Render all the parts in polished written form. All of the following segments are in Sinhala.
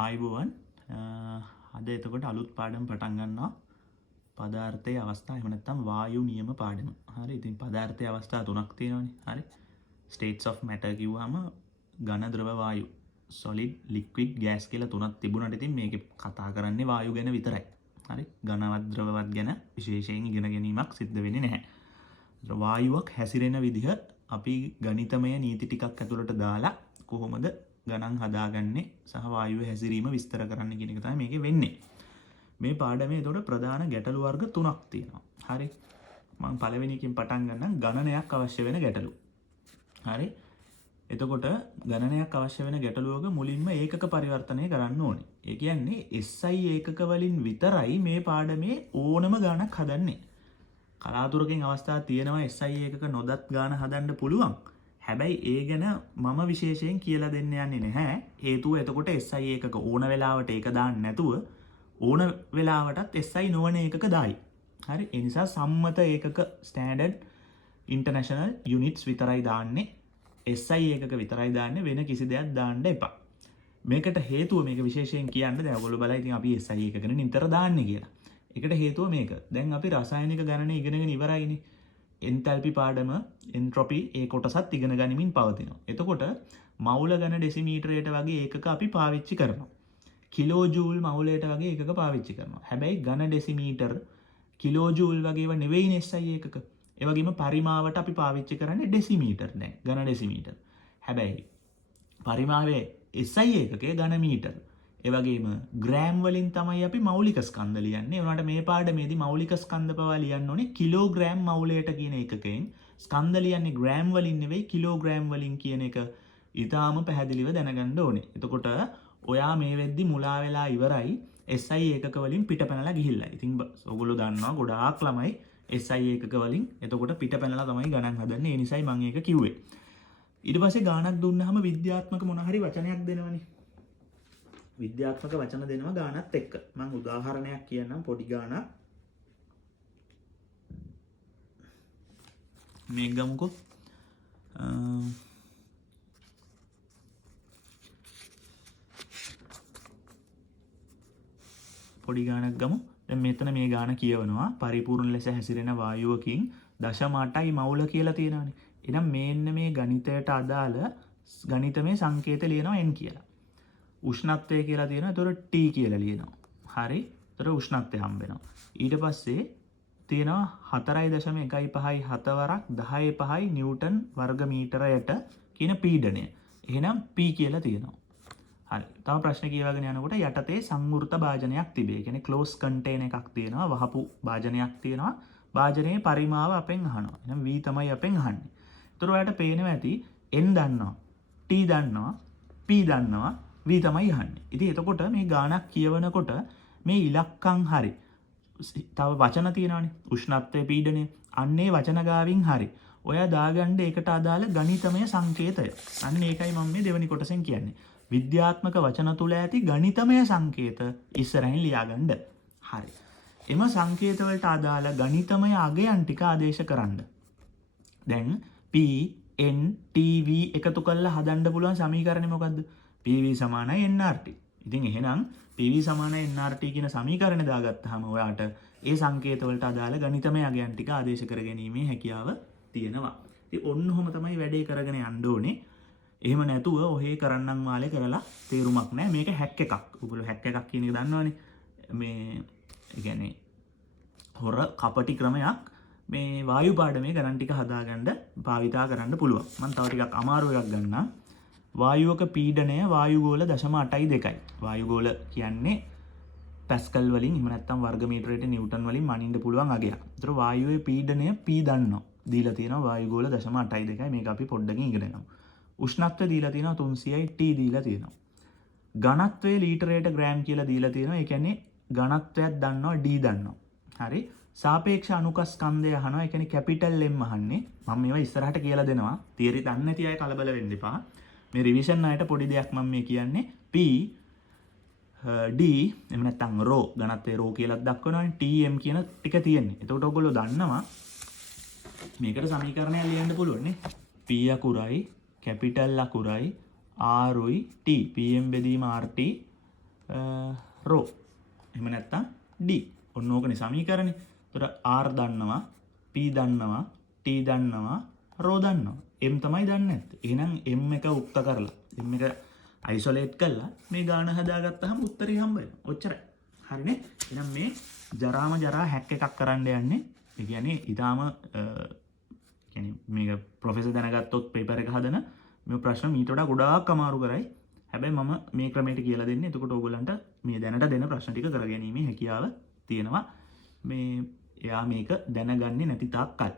ආයිබෝවන් අද එතකොට අලුත් පාඩම් පටන් ගන්නවා පදාර්ථයේ අවස්ථා එහෙම නැත්නම් වායු නියම පාඩම. හරි. ඉතින් පදාර්ථයේ අවස්ථා තුනක් තියෙනවානේ. හරි. states of matter කිව්වම ඝන ද්‍රව වායු solid liquid gas කියලා තුනක් තිබුණාට ඉතින් මේකේ කතා කරන්නේ වායු ගැන විතරයි. හරි. ඝනවත් ද්‍රවවත් ගැන විශේෂයෙන් ඉගෙන ගැනීමක් සිද්ධ වෙන්නේ නැහැ. වායුවක් හැසිරෙන විදිහ අපි ගණිතමය නීති ටිකක් ඇතුළට දාලා කොහොමද ගණන් හදාගන්නේ සහ වායුවේ හැසිරීම විස්තර කරන්න කියන එක තමයි මේකේ වෙන්නේ. මේ පාඩමේ එතකොට ප්‍රධාන ගැටලු වර්ග තුනක් තියෙනවා. හරි. මම පළවෙනි එකකින් පටන් ගන්නම් ගණනයක් අවශ්‍ය වෙන ගැටලු. හරි. එතකොට ගණනයක් අවශ්‍ය වෙන ගැටලුවක මුලින්ම ඒකක පරිවර්තනය කරන්න ඕනේ. ඒ කියන්නේ SI ඒකක වලින් විතරයි මේ පාඩමේ ඕනම ගණනක් හදන්නේ. කලාතුරකින් අවස්ථා තියෙනවා SI ඒකක නොදත් ගාන හදන්න පුළුවන්. හැබැයි ඒ ගැන මම විශේෂයෙන් කියලා දෙන්න යන්නේ නැහැ. හේතුව එතකොට SI ඒකක ඕන වෙලාවට ඒක දාන්න නැතුව ඕන වෙලාවටත් SI නොවන ඒකක දායි. හරි. ඒ නිසා සම්මත ඒකක ස්ටෑන්ඩඩ් ඉන්ටර්නැෂනල් යුනිට්ස් විතරයි දාන්නේ. SI ඒකක විතරයි දාන්නේ, වෙන කිසි දෙයක් දාන්න එපා. මේකට හේතුව මේක විශේෂයෙන් කියන්න දැන් ඔයගොල්ලෝ බලයි ඉතින් අපි SI ඒකකනේ නිතර දාන්නේ කියලා. ඒකට හේතුව මේක. දැන් අපි රසායනික ගණනය ඉගෙනගෙන ඉවරයිනේ. එන්තැල්පි පාඩම එන්ට්‍රොපි ඒ කොටසත් ඉගෙන ගනිමින් පවතිනවා. එතකොට මවුල ඝන ඩෙසිමීටරයට වගේ ඒකක අපි පාවිච්චි කරනවා. කිලෝ ජූල් මවුලයට වගේ ඒකක පාවිච්චි කරනවා. හැබැයි ඝන ඩෙසිමීටර් කිලෝ ජූල් වගේව නෙවෙයිනේ SI ඒකක. ඒ වගේම පරිමාවට අපි පාවිච්චි කරන්නේ ඩෙසිමීටර් දැන් ඝන ඩෙසිමීටර්. හැබැයි පරිමාවේ SI ඒකකයේ ඝන මීටර්. ඒ වගේම ග්‍රෑම් වලින් තමයි අපි මෞලික ස්කන්ධ ලියන්නේ. ඒ වුණාට මේ පාඩමේදී මෞලික ස්කන්ධ පවා ලියන්න ඕනේ කිලෝග්‍රෑම් මවුලයට කියන එකකෙන්. ස්කන්ධ ලියන්නේ ග්‍රෑම් වලින් නෙවෙයි කිලෝග්‍රෑම් වලින් කියන එක ඊටාම පැහැදිලිව දැනගන්න ඕනේ. එතකොට ඔයා මේ වෙද්දි මුලා වෙලා ඉවරයි SI ඒකක වලින් පිටපැනලා ගිහිල්ලා. ඉතින් ඔයගොල්ලෝ දන්නවා ගොඩාක් ළමයි SI ඒකක වලින් එතකොට පිටපැනලා තමයි ගණන් හදන්නේ. ඒ නිසායි මම ඒක කිව්වේ. ඊට පස්සේ ගාණක් දුන්නාම විද්‍යාත්මක මොන හරි වචනයක් දෙනවනේ. විද්‍යාත්මක වචන දෙනවා ගානත් එක්ක. මම උදාහරණයක් කියන්නම් පොඩි ගානක්. මේක ගමුකෝ. පොඩි ගානක් ගමු. දැන් මෙතන මේ ගාන කියවනවා පරිපූර්ණ ලෙස හැසිරෙන වායුවකින් 0.8 මවුල කියලා තියෙනවානේ. එහෙනම් මේන්න මේ ගණිතයට අදාළ ගණිතමය සංකේත ලියනවා n කියලා. උෂ්ණත්වය කියලා තියෙනවා. ඒතකොට T කියලා ලියනවා. හරි. ඒතකොට උෂ්ණත්වය හම්බ වෙනවා. ඊට පස්සේ තියෙනවා 4.15 වරක් 10.5 නිව්ටන් වර්ග මීටරයට කියන පීඩනය. එහෙනම් P කියලා තියෙනවා. හරි. තව ප්‍රශ්න කියවගෙන යනකොට යටතේ සංවෘත භාජනයක් තිබේ. ඒ කියන්නේ ක්ලෝස් කන්ටේනර් එකක් තියෙනවා. වහපු භාජනයක් තියෙනවා. භාජනයේ පරිමාව අපෙන් අහනවා. එහෙනම් V තමයි අපෙන් අහන්නේ. ඒතකොට ඔයාලට පේනවා ඇති N දන්නවා. T දන්නවා. P දන්නවා. V තමයි අහන්නේ. ඉතින් එතකොට මේ ගානක් කියවනකොට මේ ඉලක්කම් හරි. තව වචන තියෙනවානේ. උෂ්ණත්වය පීඩනය. අන්නේ වචන ගාවින් හරි. ඔයා දාගන්න ඒකට අදාළ ගණිතමය සංකේතය. අන්න ඒකයි මම මේ දෙවෙනි කොටසෙන් කියන්නේ. විද්‍යාත්මක වචන තුල ඇති ගණිතමය සංකේත ඉස්සරහින් ලියාගන්න. හරි. එම සංකේත වලට අදාළ ගණිතමය අගයන් ටික ආදේශ කරන්න. දැන් P N T V එකතු කරලා හදන්න පුළුවන් සමීකරණය මොකද්ද? PV සමානයි nRT. ඉතින් එහෙනම් PV සමානයි nRT කියන සමීකරණය දාගත්තාම ඔයාට ඒ සංකේත වලට අදාළ ගණිතමය අගයන් ටික ආදේශ කරගැනීමේ හැකියාව තියෙනවා. ඉතින් ඔන්න ඔහොම තමයි වැඩේ කරගෙන යන්න ඕනේ. එහෙම නැතුව ඔහේ කරන්නම් වාලේ කරලා තේරුමක් නැහැ. මේක හැක් එකක්. ඔයගොල්ලෝ හැක් එකක් කියන එක දන්නවනේ. මේ ඒ කියන්නේ හොර කපටි ක්‍රමයක් මේ වායු පාඩමේ ගණන් ටික හදාගන්න භාවිතා කරන්න පුළුවන්. මම තව ටිකක් අමාරු එකක් ගන්නම්. වායුවක පීඩනය වායුගෝල 0.82යි. වායුගෝල කියන්නේ පැස්කල් වලින් එහෙම නැත්නම් වර්ග මීටරයට නිව්ටන් වලින් මනින්න පුළුවන් අගයක්. ඒතර වායුවේ පීඩනය P දන්නවා. දීලා තියෙනවා වායුගෝල 0.82යි. මේක අපි පොඩ්ඩකින් ඉගෙන ගමු. උෂ්ණත්වය දීලා තියෙනවා 300යි. T දීලා තියෙනවා. ඝනත්වය ලීටරයට ග්‍රෑම් කියලා දීලා තියෙනවා. ඒ කියන්නේ ඝනත්වයක් දන්නවා D දන්නවා. හරි. සාපේක්ෂ අණුක ස්කන්ධය අහනවා. ඒ කියන්නේ කැපිටල් M අහන්නේ. මම මේවා ඉස්සරහට කියලා දෙනවා. තියරි දන්නේ නැති අය කලබල වෙන්න එපා. මේ රිවිෂන් අයට පොඩි දෙයක් මම මේ කියන්නේ P D එහෙම නැත්නම් ρ ඝනත්වයේ ρ කියලා දක්වනවානේ Tm කියන ටික තියෙන්නේ. එතකොට ඔයගොල්ලෝ දන්නවා මේකට සමීකරණයක් ලියන්න පුළුවන් නේ. P අකුරයි කැපිටල් අකුරයි R උයි T Pm බෙදීම RT රෝ. එහෙම නැත්තම් D. ඔන්න ඕකනේ සමීකරණේ. ඒතර R දන්නවා, P දන්නවා, T දන්නවා, රෝ දන්නවා. M තමයි දන්නේ නැත්තේ. එහෙනම් M එක උක්ත කරලා M එක අයිසොලේට් කරලා මේ ගාන හදාගත්තාම උත්තරේ හම්බ වෙනවා. ඔච්චරයි. හරිනේ? එහෙනම් මේ ජරාම ජරා හැක් එකක් කරන්න යන්නේ. ඒ කියන්නේ ඊටාම කියන්නේ මේක ප්‍රොෆෙසර් දැනගත්තොත් පේපර් එක හදන මේ ප්‍රශ්න මීට වඩා ගොඩාක් අමාරු කරයි. හැබැයි මම මේ ක්‍රමයට කියලා දෙන්නේ. එතකොට ඕගොල්ලන්ට මේ දැනට දෙන ප්‍රශ්න ටික කරගැනීමේ හැකියාව තියෙනවා. මේ එයා මේක දැනගන්නේ නැති තාක්කල්.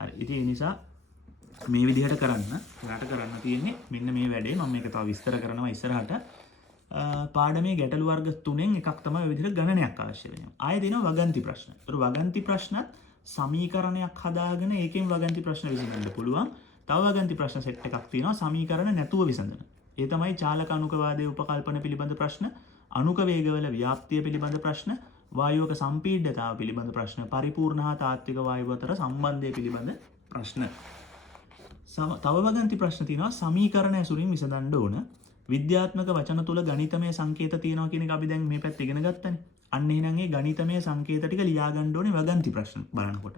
හරි. ඉතින් ඒ නිසා මේ විදිහට කරන්න තියෙන්නේ මෙන්න මේ වැඩේ. මම මේක තව විස්තර කරනවා ඉස්සරහට. පාඩමේ ගැටළු වර්ග 3න් එකක් තමයි ඔය විදිහට ගණනයක් අවශ්‍ය වෙන්නේ. ආයෙ දෙනවා වගන්ති ප්‍රශ්න. ඒතර වගන්ති ප්‍රශ්නත් සමීකරණයක් හදාගෙන ඒකෙන් වගන්ති ප්‍රශ්න විසඳන්න පුළුවන්. තව වගන්ති ප්‍රශ්න සෙට් එකක් තියෙනවා සමීකරණ නැතුව විසඳන. ඒ තමයි චාලක අනුකවාදයේ උපකල්පන පිළිබඳ ප්‍රශ්න, අනුක වේගවල ව්‍යාප්තිය පිළිබඳ ප්‍රශ්න, වායුවක සම්පීඩ්‍යතාව පිළිබඳ ප්‍රශ්න, පරිපූර්ණ හා තාත්වික වායුව අතර සම්බන්ධය පිළිබඳ ප්‍රශ්න. තව වගන්ති ප්‍රශ්න තියෙනවා සමීකරණ ඇසුරින් විසඳන්න ඕන. විද්‍යාත්මක වචන තුල ගණිතමය සංකේත තියෙනවා කියන එක අපි දැන් මේ පැත්ත ඉගෙන ගත්තනේ. අන්න එහෙනම් ඒ ගණිතමය සංකේත ටික ලියා ගන්න ඕනේ වගන්ති ප්‍රශ්න බලනකොට.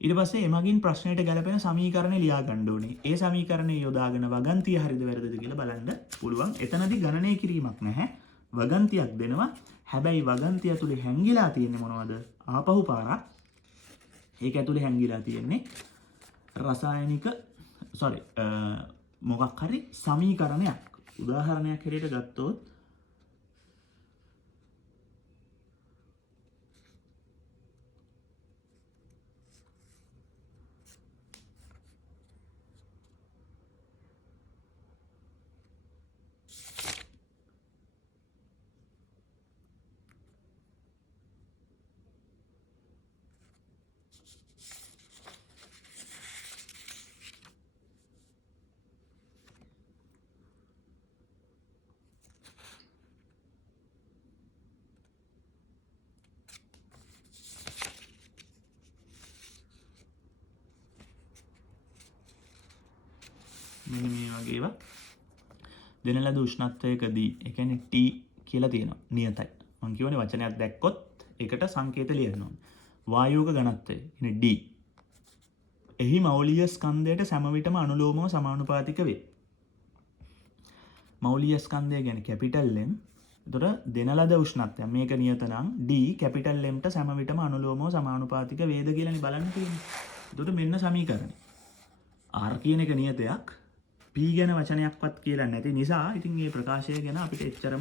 ඊට පස්සේ එමගින් ප්‍රශ්නයට ගැලපෙන සමීකරණය ලියා ගන්න ඕනේ. ඒ සමීකරණය යොදාගෙන වගන්තිය හරිද වැරදිද කියලා බලන්න පුළුවන්. එතනදී ගණනය කිරීමක් නැහැ. වගන්තියක් දෙනවා. හැබැයි වගන්තිය ඇතුලේ හැංගිලා තියෙන්නේ මොනවද? ආපහු පාරක්. ඒක ඇතුලේ හැංගිලා තියෙන්නේ රසායනික මොකක් හරි සමීකරණයක්. උදාහරණයක් හැටියට ගත්තොත් මෙන්න මේ වගේ ඒවා දෙන ලද උෂ්ණත්වයකදී ඒ කියන්නේ T කියලා තියෙනවා නියතයි. මම කියවනේ වචනයක් දැක්කොත් ඒකට සංකේත ලියන්න ඕනේ. වායුවක ඝනත්වය කියන්නේ D. එහි මෞලිය ස්කන්ධයට සෑම විටම අනුලෝමව සමානුපාතික වේ. මෞලිය ස්කන්ධය කියන්නේ කැපිටල් M. ඒතර දෙන ලද උෂ්ණත්වය මේක නියත නම් D කැපිටල් M ට සෑම විටම අනුලෝමව සමානුපාතික වේද කියලානේ බලන්න තියෙන්නේ. ඒතර මෙන්න සමීකරණය. R කියන එක නියතයක්. P ගැන වචනයක්වත් කියලා නැති නිසා ඉතින් මේ ප්‍රකාශය ගැන අපිට එච්චරම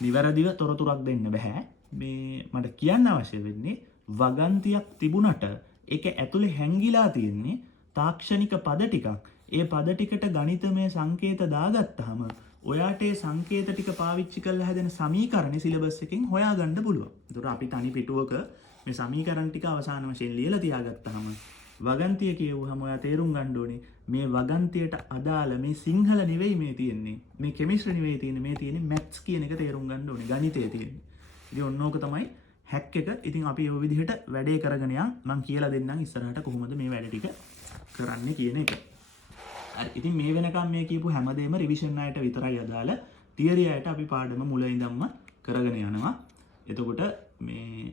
නිවැරදිව තොරතුරක් දෙන්න බෑ. මේ මට කියන්න අවශ්‍ය වෙන්නේ වගන්තියක් තිබුණට ඒක ඇතුලේ හැංගිලා තියෙන්නේ තාක්ෂණික පද ටිකක්. ඒ පද ටිකට ගණිතමය සංකේත දාගත්තාම ඔයාට ඒ සංකේත ටික පාවිච්චි කරලා හැදෙන සමීකරණ සිලබස් එකෙන් හොයාගන්න පුළුවන්. ඒතර අපි තනි පිටුවක මේ සමීකරණ ටික අවසාන වශයෙන් ලියලා තියාගත්තාම වගන්තිය කියවුවම ඔයා තේරුම් ගන්න ඕනේ මේ වගන්තියට අදාළ මේ සිංහල නෙවෙයි මේ තියෙන්නේ. මේ කෙමිස්ට්‍රි නෙවෙයි තියෙන්නේ. මේ තියෙන්නේ මැත්ස් කියන එක තේරුම් ගන්න ඕනේ. ගණිතය තියෙන්නේ. ඉතින් ඔන්න ඕක තමයි හැක් එක. ඉතින් අපි ওই විදිහට වැඩේ කරගෙන යන් මම කියලා දෙන්නම් ඉස්සරහට කොහොමද මේ වැඩ ටික කරන්නේ කියන එක. හරි. ඉතින් මේ වෙනකම් මේ කියපු හැමදේම රිවිෂන් අයට විතරයි අදාළ. තියරි අයට අපි පාඩම මුල ඉඳන්ම කරගෙන යනවා. එතකොට මේ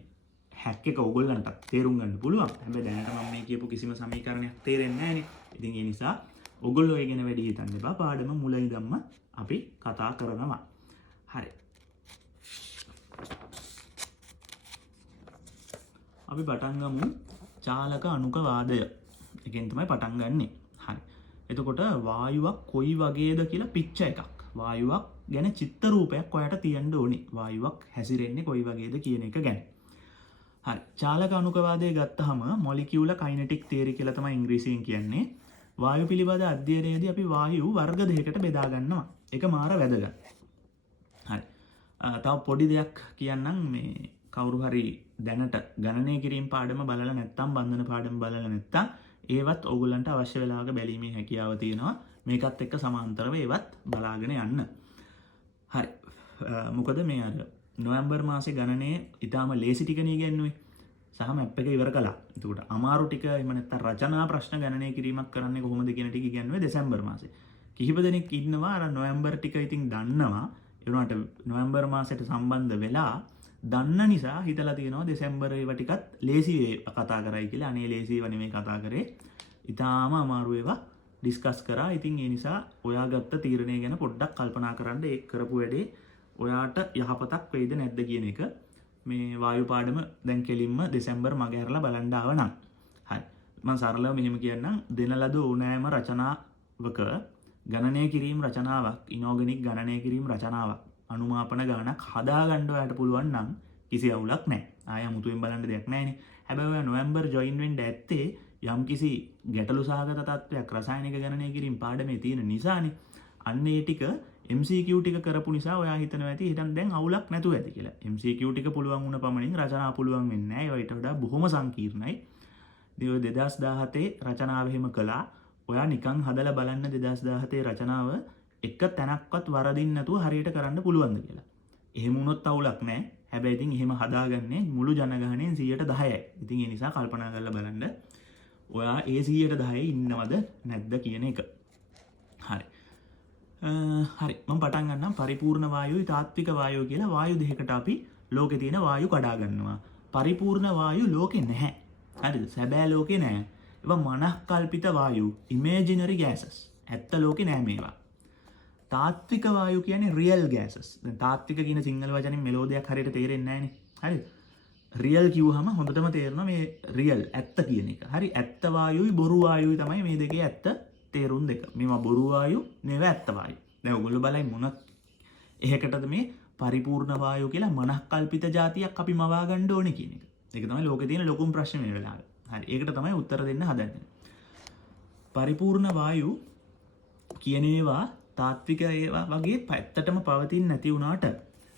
හැක් එක ඔයගොල්ලන්ට තේරුම් ගන්න පුළුවන්. හැබැයි දැනට මම මේ කියපු කිසිම සමීකරණයක් තේරෙන්නේ නැහැ නේ. ඉතින් ඒ නිසා ඔයගොල්ලෝ ඒ ගැන වැඩි හිතන්න එපා. පාඩම මුල ඉඳන්ම අපි කතා කරනවා. හරි. අපි පටන් ගමු චාලක අණුක වාදය. එකෙන් තමයි පටන් ගන්නෙ. හරි. එතකොට වායුවක් කොයි වගේද කියලා පිච්ච එකක්. වායුවක් ගැන චිත්ත රූපයක් ඔයාලට තියන්න ඕනේ. වායුවක් හැසිරෙන්නේ කොයි වගේද කියන එක ගැන. හරි. චාලක අණුක වාදය ගත්තාම මොලිකියුලර් කයිනටික් තියරි කියලා තමයි ඉංග්‍රීසියෙන් කියන්නේ. වායු පිළිබඳ අධ්‍යයනයේදී අපි වායු වර්ග දෙකකට බෙදා ගන්නවා. ඒක මාර වැදගත්. හරි. තව පොඩි දෙයක් කියන්නම් මේ කවුරු හරි දැනට ගණනය කිරීම පාඩම බලලා නැත්නම් බන්ධන පාඩම බලලා නැත්නම් ඒවත් ඕගොල්ලන්ට අවශ්‍ය වෙලාවක බැලීමේ හැකියාව තියෙනවා. මේකත් එක්ක සමාන්තරව ඒවත් බලාගෙන යන්න. හරි. මොකද මේ අර නොවැම්බර් මාසේ ගණනයේ ඊටාම ලේසි ටිකනේ ඉගෙනුවේ. සහ මැප් එක ඉවර කළා. එතකොට අමාරු ටික එහෙම නැත්නම් රචනා ප්‍රශ්න ගණනය කිරීමක් කරන්නේ කොහොමද කියන ටික ඉගෙනුවේ දෙසැම්බර් මාසේ. කිහිප දෙනෙක් ඉන්නවා අර නොවැම්බර් ටික ඉතින් දන්නවා. ඒ වුණාට නොවැම්බර් මාසයට සම්බන්ධ වෙලා දන්න නිසා හිතලා තියෙනවා දෙසැම්බර් ඒවා ටිකත් ලේසි කතා කරයි කියලා. අනේ ලේසිව නෙමෙයි කතා කරේ. ඊටාම අමාරු ඒවා ඩිස්කස් කරා. ඉතින් ඒ නිසා ඔයා ගත්ත තීරණය ගැන පොඩ්ඩක් කල්පනා කරන්න. ඒ කරපු වැඩේ ඔයාට යහපතක් වෙයිද නැද්ද කියන එක මේ වායු පාඩම දැන් කෙලින්ම දෙසැම්බර් මගහැරලා බලන්න ආව නම්. හරි. මම සරලව මෙහෙම කියන්නම්. දෙන ලද ඕනෑම රචනාවක ගණනය කිරීම රචනාවක්, ඉනෝගනික් ගණනය කිරීම රචනාවක්, අනුමාපන ගණනක් හදාගන්න ඔයාලට පුළුවන් නම් කිසි අවුලක් නැහැ. ආය අමුතුවෙන් බලන්න දෙයක් නැහැනේ. හැබැයි ඔයා නොවැම්බර් ජොයින් වෙන්න ඇත්තේ යම් කිසි ගැටලු සහගත තත්ත්වයක් රසායනික ගණනය කිරීම පාඩමේ තියෙන නිසානේ. අන්න ඒ ටික MCQ ටික කරපු නිසා ඔයා හිතනවා ඇති හිතන් දැන් අවුලක් නැතුව ඇති කියලා. MCQ ටික පුළුවන් වුණ පමණින් රචනා පුළුවන් වෙන්නේ නැහැ. ඒවා ඊට වඩා බොහොම සංකීර්ණයි. ඉතින් ඔය 2017 රචනාව එහෙම කළා. ඔයා නිකන් හදලා බලන්න 2017 රචනාව එක තැනක්වත් වරදින්න නැතුව හරියට කරන්න පුළුවන්ද කියලා. එහෙම වුණොත් අවුලක් නැහැ. හැබැයි ඉතින් එහෙම හදාගන්නේ මුළු ජනගහනයෙන් 110යි. ඉතින් ඒ නිසා කල්පනා කරලා බලන්න ඔයා ඒ 110 ඉන්නවද නැද්ද කියන එක. හරි. හරි මම පටන් ගන්නම්. පරිපූර්ණ වායුයි තාත්වික වායුව කියලා වායු දෙකකට අපි ලෝකේ තියෙන වායු කඩා ගන්නවා. පරිපූර්ණ වායු ලෝකේ නැහැ. හරිද? සැබෑ ලෝකේ නැහැ. ඒවා මනස්කල්පිත වායු, ඉමේජිනරි ගෑසස්. ඇත්ත ලෝකේ නැහැ මේවා. තාත්වික වායු කියන්නේ රියල් ගෑසස්. දැන් තාත්වික කියන සිංහල වචනේ මෙලෝඩියක් හරියට තේරෙන්නේ නැහනේ. හරිද? රියල් කිව්වහම හොඳටම තේරෙනවා මේ රියල් ඇත්ත කියන එක. හරි ඇත්ත වායුයි බොරු වායුයි තමයි මේ දෙකේ ඇත්ත තේරුම් දෙක. මේවා බොරු වායු, මේවා ඇත්ත වායු. දැන් ඔයගොල්ලෝ බලයි මොනක් එහෙකටද මේ පරිපූර්ණ වායු කියලා මනස්කල්පිත જાතියක් අපි මවා ගන්න ඕනේ කියන එක. ඒක තමයි ලෝකේ තියෙන ලොකුම ප්‍රශ්නේ මේ වෙලාවේ. හරි ඒකට තමයි උත්තර දෙන්න හදන්නේ. පරිපූර්ණ වායු කියන ඒවා තාත්වික ඒවා වගේ පැත්තටම පවතින්නේ නැති වුණාට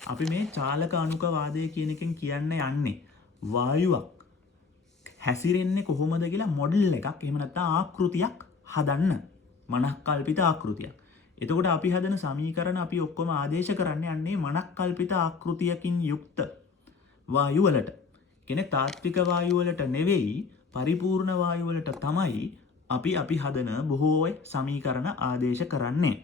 අපි මේ චාලක අණුක වාදය කියන එකෙන් කියන්න යන්නේ වායුවක් හැසිරෙන්නේ කොහොමද කියලා මොඩල් එකක් එහෙම නැත්නම් ආකෘතියක් හදන්න. මනස්කල්පිත ආකෘතියක්. එතකොට අපි හදන සමීකරණ අපි ඔක්කොම ආදේශ කරන්නේ යන්නේ මනස්කල්පිත ආකෘතියකින් යුක්ත වායු වලට. කියන්නේ තාත්වික වායු වලට නෙවෙයි පරිපූර්ණ වායු වලට තමයි අපි හදන බොහෝ සමීකරණ ආදේශ කරන්නේ.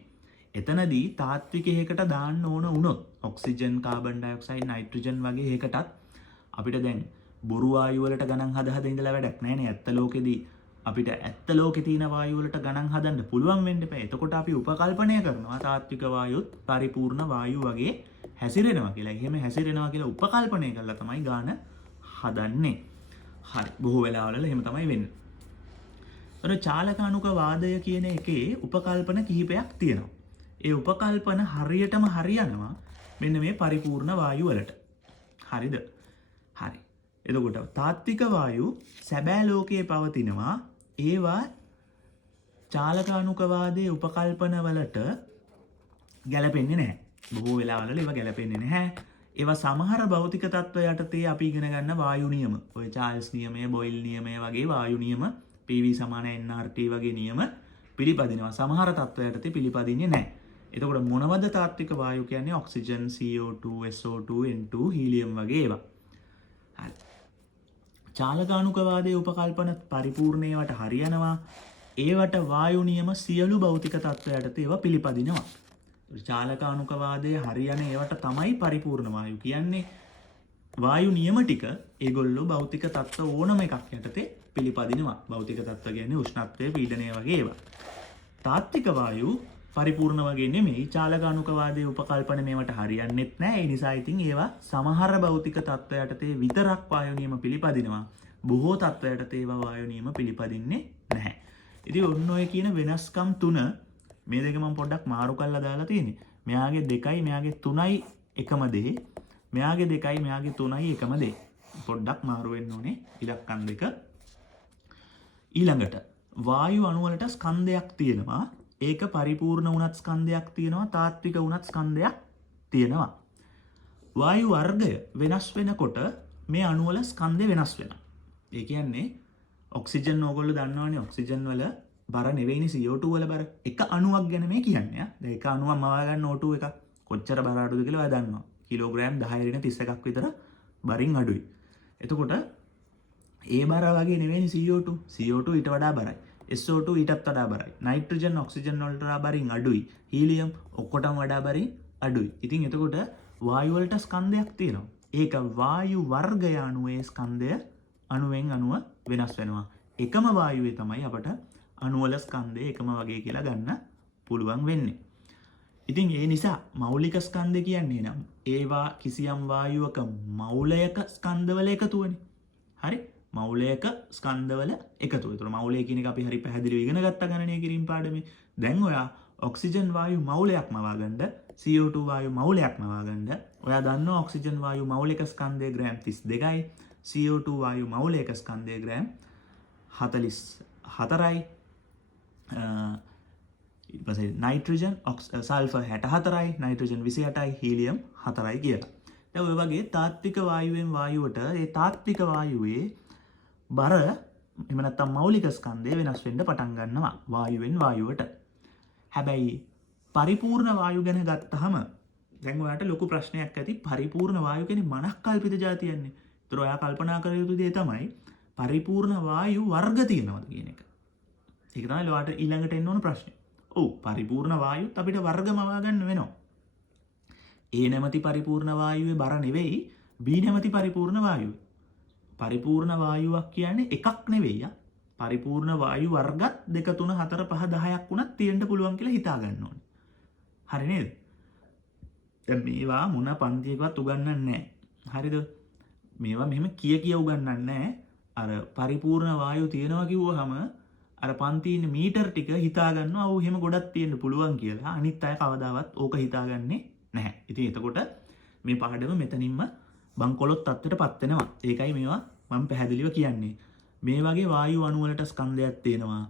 එතනදී තාත්විකයකට දාන්න ඕන වුණොත් ඔක්සිජන්, කාබන් ඩයොක්සයිඩ්, නයිට්‍රජන් වගේ එකටත් අපිට දැන් බොරු වායු වලට ගණන් හද ඉඳලා වැඩක් නැහැ නේ. ඇත්ත ලෝකෙදී අපිට ඇත්ත ලෝකේ තියෙන වායු වලට ගණන් හදන්න පුළුවන් වෙන්න එපා. එතකොට අපි උපකල්පනය කරනවා තාත්වික වායුත් පරිපූර්ණ වායු වගේ හැසිරෙනවා කියලා. එහෙම හැසිරෙනවා කියලා උපකල්පනය කරලා තමයි ගාන හදන්නේ. හරි. බොහෝ වෙලාවල එහෙම තමයි වෙන්නේ. අර චාලක අණුක වාදය කියන එකේ උපකල්පන කිහිපයක් තියෙනවා. ඒ උපකල්පන හරියටම හරියනවා මෙන්න මේ පරිපූර්ණ වායු වලට. හරිද? හරි. එතකොට තාත්වික වායු සැබෑ ලෝකයේ පවතිනවා. ඒවා චාලක අණුක වාදයේ උපකල්පන වලට ගැලපෙන්නේ නැහැ. බොහෝ වෙලාවල ඒවා ගැලපෙන්නේ නැහැ. ඒවා සමහර භෞතික තත්ත්ව යටතේ අපි ඉගෙන ගන්න වායු නියම. ඔය චාල්ස් නියමය, බොයිල් නියමය වගේ වායු නියම, PV සමාන nRT වගේ නියම පිළිපදිනවා. සමහර තත්ත්ව යටතේ පිළිපදින්නේ නැහැ. එතකොට මොනවද තාත්වික වායු කියන්නේ? Oxygen, CO2, SO2, N2, helium වගේ ඒවා. හරි. චාලක අණුක වාදයේ උපකල්පන පරිපූර්ණේවට හරියනවා. ඒවට වායු නියම සියලු භෞතික තත්ත්ව යටතේ ඒවා පිළිපදිනවා. චාලක අණුක වාදයේ හරියන ඒවට තමයි පරිපූර්ණ වායු කියන්නේ. වායු නියම ටික ඒගොල්ලෝ භෞතික තත්ත්ව ඕනම එකක් යටතේ පිළිපදිනවා. භෞතික තත්ත්ව කියන්නේ උෂ්ණත්වය, පීඩනය වගේ ඒවා. තාත්වික වායු පරිපූර්ණ වගේ නෙමෙයි. චාලක අණුක වාදයේ උපකල්පන මේවට හරියන්නේත් නැහැ. ඒ නිසා ඉතින් ඒවා සමහර භෞතික තත්ත්ව යටතේ විතරක් වායු නියම පිළිපදිනවා. බොහෝ තත්ත්ව යටතේ ඒවා වායු නියම පිළිපදින්නේ නැහැ. ඉතින් ඔන්න ඔය කියන වෙනස්කම් තුන මේ දෙක මම පොඩ්ඩක් මාරු කරලා දාලා තියෙන්නේ. මෙයාගේ 2යි මෙයාගේ 3යි එකම දේ. මෙයාගේ 2යි මෙයාගේ 3යි එකම දේ. පොඩ්ඩක් මාරු වෙන්න ඕනේ ඉලක්කම් දෙක. ඊළඟට වායු අණු වලට ස්කන්ධයක් තියෙනවා. ඒක පරිපූර්ණ වුණත් ස්කන්ධයක් තියෙනවා, තාත්වික වුණත් ස්කන්ධයක් තියෙනවා. වායු වර්ගය වෙනස් වෙනකොට මේ අණු වල ස්කන්ධය වෙනස් වෙනවා. ඒ කියන්නේ ඔක්සිජන් ඕගොල්ලෝ දන්නවනේ ඔක්සිජන් වල බර නෙවෙයිනේ CO2 වල බර. එක අණුවක් ගැන මේ කියන්නේ. දැන් එක අණුවක් මවා ගන්න O2 එකක් කොච්චර බර අඩුද කියලා ඔයා දන්නවා. කිලෝග්‍රෑම් 1031ක් විතර බරින් අඩුයි. එතකොට ඒ බර වගේ නෙවෙයිනේ CO2. CO2 ඊට වඩා බරයි. SO2 ඊටත් වඩා බරයි. නයිට්‍රජන් ඔක්සිජන් වලට වඩා බරින් අඩුයි. හීලියම් ඔක්කොටම වඩා බරින් අඩුයි. ඉතින් එතකොට වායු වලට ස්කන්ධයක් තියෙනවා. ඒක වායු වර්ගය අණුවේ ස්කන්ධය අණුවෙන් අණුව වෙනස් වෙනවා. එකම වායුවේ තමයි අපට අණු වල ස්කන්ධය එකම වගේ කියලා ගන්න පුළුවන් වෙන්නේ. ඉතින් ඒ නිසා මෞලික ස්කන්ධ කියන්නේ නම් ඒවා කිසියම් වායුවක මෞලයක ස්කන්ධවල එකතුවනේ. හරි? මෞලයක ස්කන්ධවල එකතුව. ඒතර මෞලය කියන එක අපි හරි පැහැදිලිව ඉගෙන ගත්ත ගණනය කිරීම පාඩමේ. දැන් ඔයා ඔක්සිජන් වායු මෞලයක් මවා ගන්න, CO2 වායු මෞලයක් මවා ගන්න. ඔයා දන්නවා ඔක්සිජන් වායු මෞලික ස්කන්ධය ග්‍රෑම් 32යි, CO2 වායු මෞලික ස්කන්ධය ග්‍රෑම් 44යි. ඊට පස්සේ නයිට්‍රජන් සල්ෆර් 64යි, නයිට්‍රජන් 28යි, හීලියම් 4යි කියලා. දැන් ඔය වගේ තාත්වික වායුවෙන් වායුවට ඒ තාත්වික වායුවේ බර එහෙම නැත්නම් මෞලික ස්කන්ධය වෙනස් වෙන්න පටන් ගන්නවා වායුවෙන් වායුවට. හැබැයි පරිපූර්ණ වායු ගැන ගත්තහම දැන් ඔයාලට ලොකු ප්‍රශ්නයක් ඇති. පරිපූර්ණ වායු කියන්නේ මනස්කල්පිත જાතියන්නේ. ඒතර ඔයා කල්පනා කර යුතු දේ තමයි පරිපූර්ණ වායු වර්ග තියෙනවද කියන එක. ඒක තමයි ඔයාලට ඊළඟට එන්න ඕන ප්‍රශ්නේ. ඔව් පරිපූර්ණ වායුත් අපිට වර්ග මවා ගන්න වෙනවා. A නැමැති පරිපූර්ණ වායුවේ බර නෙවෙයි B නැමැති පරිපූර්ණ වායුව. පරිපූර්ණ වායුවක් කියන්නේ එකක් නෙවෙයි. පරිපූර්ණ වායු වර්ගත් 2 3 4 5 10ක් වුණත් තියෙන්න පුළුවන් කියලා හිතා ගන්න ඕනේ. හරි නේද? දැන් මේවා මොන පන්තියකවත් උගන්වන්නේ නැහැ. හරිද? මේවා මෙහෙම කිය උගන්වන්නේ නැහැ. අර පරිපූර්ණ වායු තියෙනවා කිව්වහම අර පන්තියේ ඉන්න මීටර ටික හිතා ගන්නවා. ඔව් එහෙම ගොඩක් තියෙන්න පුළුවන් කියලා. අනිත් අය කවදාවත් ඕක හිතාගන්නේ නැහැ. ඉතින් එතකොට මේ පාඩම මෙතනින්ම බංකොලොත් තත්ත්වයටපත් වෙනවා. ඒකයි මේවා මම පැහැදිලිව කියන්නේ. මේ වගේ වායු අණු වලට ස්කන්ධයක් තියෙනවා.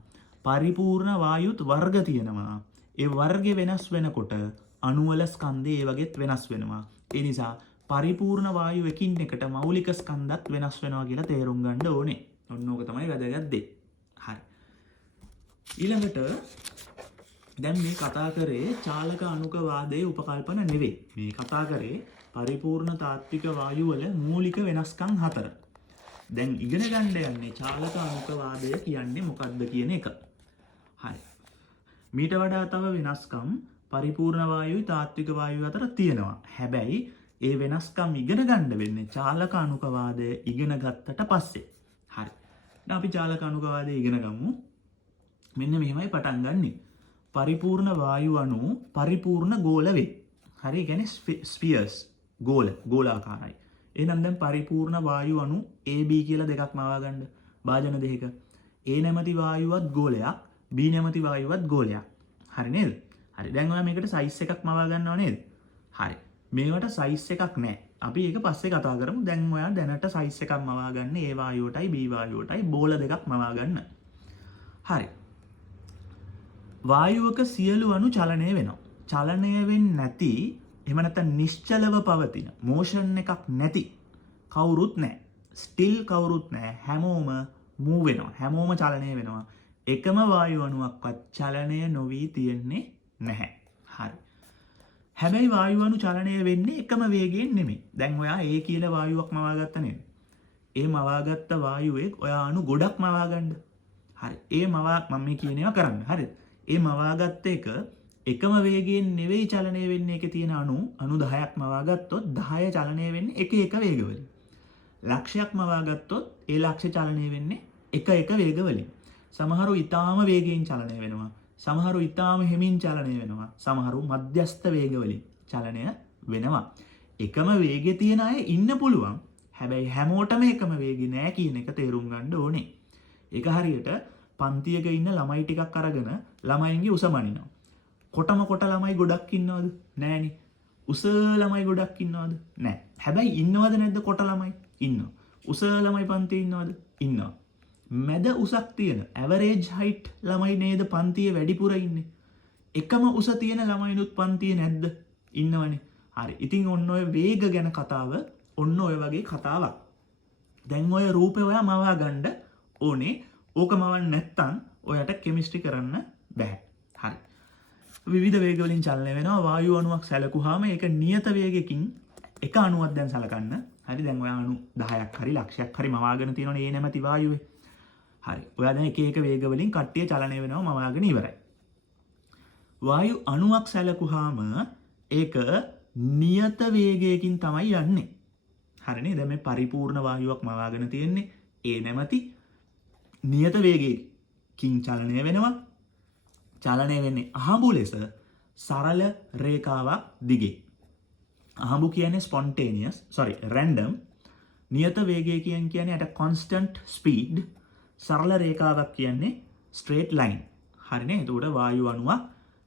පරිපූර්ණ වායුත් වර්ග තියෙනවා. ඒ වර්ගය වෙනස් වෙනකොට අණු වල ස්කන්ධය ඒ වගේත් වෙනස් වෙනවා. ඒ නිසා පරිපූර්ණ වායු එකින් එකට මෞලික ස්කන්ධත් වෙනස් වෙනවා කියලා තේරුම් ගන්න ඕනේ. ඔන්න ඕක තමයි වැදගත් දේ. හරි. ඊළඟට දැන් මේ කතා කරේ චාලක අණුක වාදයේ උපකල්පන නෙවෙයි. මේ කතා කරේ පරිපූර්ණ තාත්වික වායු වල මූලික වෙනස්කම් 4. දැන් ඉගෙන ගන්න යන්නේ චාලක අණුක වාදය කියන්නේ මොකක්ද කියන එක. හරි. මීට වඩා තව වෙනස්කම් පරිපූර්ණ වායුයි තාත්වික වායුව අතර තියෙනවා. හැබැයි ඒ වෙනස්කම් ඉගෙන ගන්න වෙන්නේ චාලක අණුක වාදය ඉගෙන ගත්තට පස්සේ. හරි. දැන් අපි චාලක අණුක වාදය ඉගෙන ගමු. මෙන්න මෙහෙමයි පටන් ගන්නෙ. පරිපූර්ණ වායු අණු පරිපූර්ණ ගෝල වේ. හරි. කියන්නේ ස්ෆියර්ස් ගෝලාකාරයි. එහෙනම් දැන් පරිපූර්ණ වායු අණු AB කියලා දෙකක් මවා ගන්න. භාජන දෙකක. A නැමැති වායුවත් ගෝලයක්, B නැමැති වායුවත් ගෝලයක්. හරි නේද? හරි. දැන් ඔයා මේකට සයිස් එකක් මවා ගන්නව නේද? හරි. මේවට සයිස් එකක් නැහැ. අපි ඒක පස්සේ කතා කරමු. දැන් ඔයා දැනට සයිස් එකක් මවා ගන්න A වායුවටයි B වායුවටයි බෝල දෙකක් මවා ගන්න. හරි. වායුවක සියලු අණු චලනය වෙනවා. චලනය වෙන්නේ නැති එහෙම නැත්නම් නිශ්චලව පවතින මෝෂන් එකක් නැති කවුරුත් නැහැ. ස්ටිල් කවුරුත් නැහැ. හැමෝම මූව් වෙනවා. හැමෝම චලනය වෙනවා. එකම වායු අණුවක්වත් චලනය නොවි තියෙන්නේ නැහැ. හරි. හැබැයි වායු අණු චලනය වෙන්නේ එකම වේගයෙන් නෙමෙයි. දැන් ඔයා A කියලා වායුවක් මවා ගත්ත නේද? ඒ මවාගත්ත වායුවේ ඔයා අණු ගොඩක් මවා ගන්න. හරි. මම මේ කියන ඒවා කරන්න. හරිද? ඒ මවාගත්ත එක එකම වේගයෙන් නෙවෙයි චලනය වෙන්නේ. ඒකේ තියෙන අණු 10ක් මවා ගත්තොත් 10 චලනය වෙන්නේ එක වේගවලින්. ලක්ෂයක් මවා ගත්තොත් ඒ ලක්ෂ චලනය වෙන්නේ එක වේගවලින්. සමහරු ඊටාම වේගයෙන් චලනය වෙනවා. සමහරු ඊටාම හිමින් චලනය වෙනවා. සමහරු මධ්‍යස්ථ වේගවලින් චලනය වෙනවා. එකම වේගයේ තියෙන අය ඉන්න පුළුවන්. හැබැයි හැමෝටම එකම වේගය නෑ කියන එක තේරුම් ගන්න ඕනේ. ඒක හරියට පන්තියක ඉන්න ළමයි ටිකක් අරගෙන ළමයින්ගේ උස මනිනවා. කොට ළමයි ගොඩක් ඉන්නවද? නෑනේ. උස ළමයි ගොඩක් ඉන්නවද? නෑ. හැබැයි ඉන්නවද නැද්ද කොට ළමයි? ඉන්නවා. උස ළමයි පන්තියේ ඉන්නවද? ඉන්නවා. මැද උසක් තියෙන ඇවරේජ් හයිට් ළමයි නේද පන්තියේ වැඩිපුර ඉන්නේ. එකම උස තියෙන ළමයිනුත් පන්තියේ නැද්ද? ඉන්නවනේ. හරි. ඉතින් ඔන්න ඔය වේග ගැන කතාව ඔන්න ඔය වගේ කතාවක්. දැන් ඔය රූපේ ඔයා මවා ගන්න ඕනේ. ඕක මවන්න නැත්තම් ඔයාට කෙමිස්ට්‍රි කරන්න බෑ. හරි. විවිධ වේග වලින් චලනය වෙනවා. වායු අණුවක් සැලකුවාම ඒක නියත වේගයකින් එක අණුවක් දැන් සලකන්න. හරි. දැන් ඔයා අණු 10ක් හරි ලක්ෂයක් හරි මවාගෙන තියෙනවනේ ඒ නැමැති වායුවේ. හරි. ඔයා දැන් එක වේග වලින් කට්ටිය චලනය වෙනවා මවාගෙන ඉවරයි. වායු අණුවක් සැලකුවාම ඒක නියත වේගයකින් තමයි යන්නේ. හරිනේ? දැන් මේ පරිපූර්ණ වායුවක් මවාගෙන තියෙන්නේ ඒ නැමැති නියත වේගයකින් චලනය වෙනවා. චලනය වෙන්නේ අහඹු ලෙස සරල රේඛාවක් දිගේ. අහඹු කියන්නේ spontaneous, random. නියත වේගය කියන්නේ at a constant speed. සරල රේඛාවක් කියන්නේ straight line. හරිනේ? එතකොට වායු අණුවක්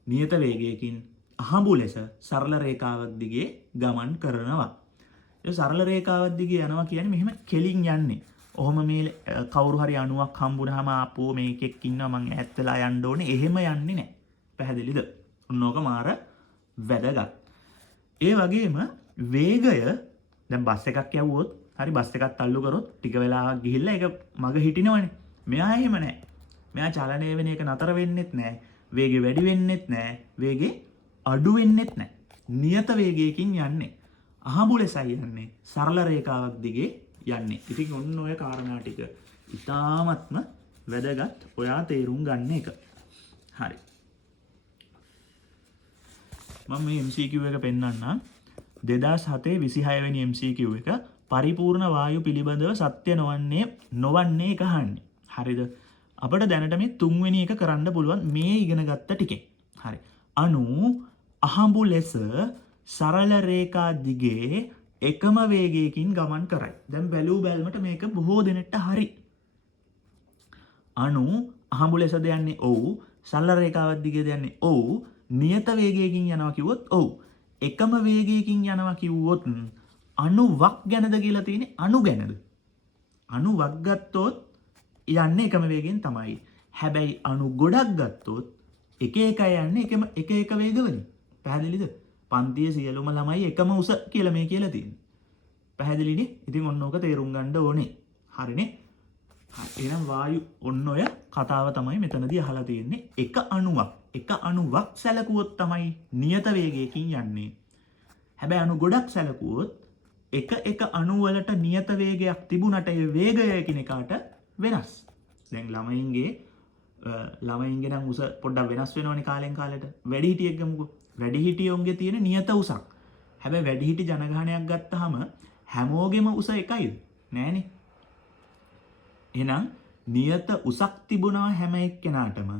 නියත වේගයකින් අහඹු ලෙස සරල රේඛාවක් දිගේ ගමන් කරනවා. ඒ සරල රේඛාවක් දිගේ යනවා කියන්නේ මෙහෙම කෙලින් යන්නේ. ඔහොම මේ කවුරු හරි අණුවක් හම්බුනහම ආපෝ මේකෙක් ඉන්නවා මං ඈත් වෙලා යන්න ඕනේ. එහෙම යන්නේ නැහැ. පැහැදිලිද? ඔන්නෝක මාර වැදගත්. ඒ වගේම වේගය දැන් බස් එකක් යවුවොත් හරි බස් එකක් තල්ලු කරොත් ටික වෙලාවක් ගිහිල්ලා ඒක මග හිටිනවනේ. මෙයා එහෙම නැහැ. මෙයා චලනය වෙන එක නතර වෙන්නෙත් නැහැ. වේගය වැඩි වෙන්නෙත් නැහැ. වේගය අඩු වෙන්නෙත් නැහැ. නියත වේගයකින් යන්නේ. අහඹු ලෙසයි යන්නේ. සරල රේඛාවක් දිගේ යන්නේ. ඉතින් ඔන්න ඔය කාරණා ටික ඉතාමත්ම වැදගත්. ඔයා තේරුම් ගන්න එක. හරි. මම මේ MCQ එක පෙන්නන්නම්. 2007 26 වෙනි MCQ එක පරිපූර්ණ වායු පිළිබඳව සත්‍ය නොවන්නේ එක අහන්නේ. හරිද? අපිට දැනට මේ 3 වෙනි එක කරන්න පුළුවන් මේ ඉගෙන ගත්ත ටිකෙන්. හරි. අණු අහඹු ලෙස සරල රේඛා දිගේ එකම වේගයකින් ගමන් කරයි. දැන් බැලූ බැලමට මේක බොහෝ දෙනෙක්ට හරි. අණු අහඹු ලෙසද යන්නේ? ඔව්. සරල රේඛාවක් දිගේද යන්නේ? ඔව්. නියත වේගයකින් යනවා කිව්වොත් ඔව්. එකම වේගයකින් යනවා කිව්වොත් අණුවක් ගැනද කියලා තියෙන්නේ? අණු ගැනද? අණුවක් ගත්තොත් යන්නේ එකම වේගයෙන් තමයි. හැබැයි අණු ගොඩක් ගත්තොත් එක එක යන්නේ එක වේගවලින්. පැහැදිලිද? පන්තියේ සියලුම ළමයි එකම උස කියලා මේ කියලා තියෙන්නේ. පැහැදිලිනේ? ඉතින් ඔන්න ඕක තේරුම් ගන්න ඕනේ. හරිනේ? එහෙනම් වායු ඔන්න ඔය කතාව තමයි මෙතනදී අහලා තියෙන්නේ. එක අණුවක් සැලකුවොත් තමයි නියත වේගයකින් යන්නේ. හැබැයි අණු ගොඩක් සැලකුවොත් එක අණු වලට නියත වේගයක් තිබුණට ඒ වේගය එකිනෙකාට වෙනස්. දැන් ළමයින්ගේ නම් උස පොඩ්ඩක් වෙනස් වෙනවනේ කාලෙන් කාලෙට. වැඩිහිටියෙක් ගමුකෝ. වැඩිහිටියොන්ගේ තියෙන නියත උසක්. හැබැයි වැඩිහිටි ජනගහනයක් ගත්තාම හැමෝගෙම උස එකයිද? නෑනේ. එහෙනම් නියත උසක් තිබුණා හැම එක්කෙනාටම.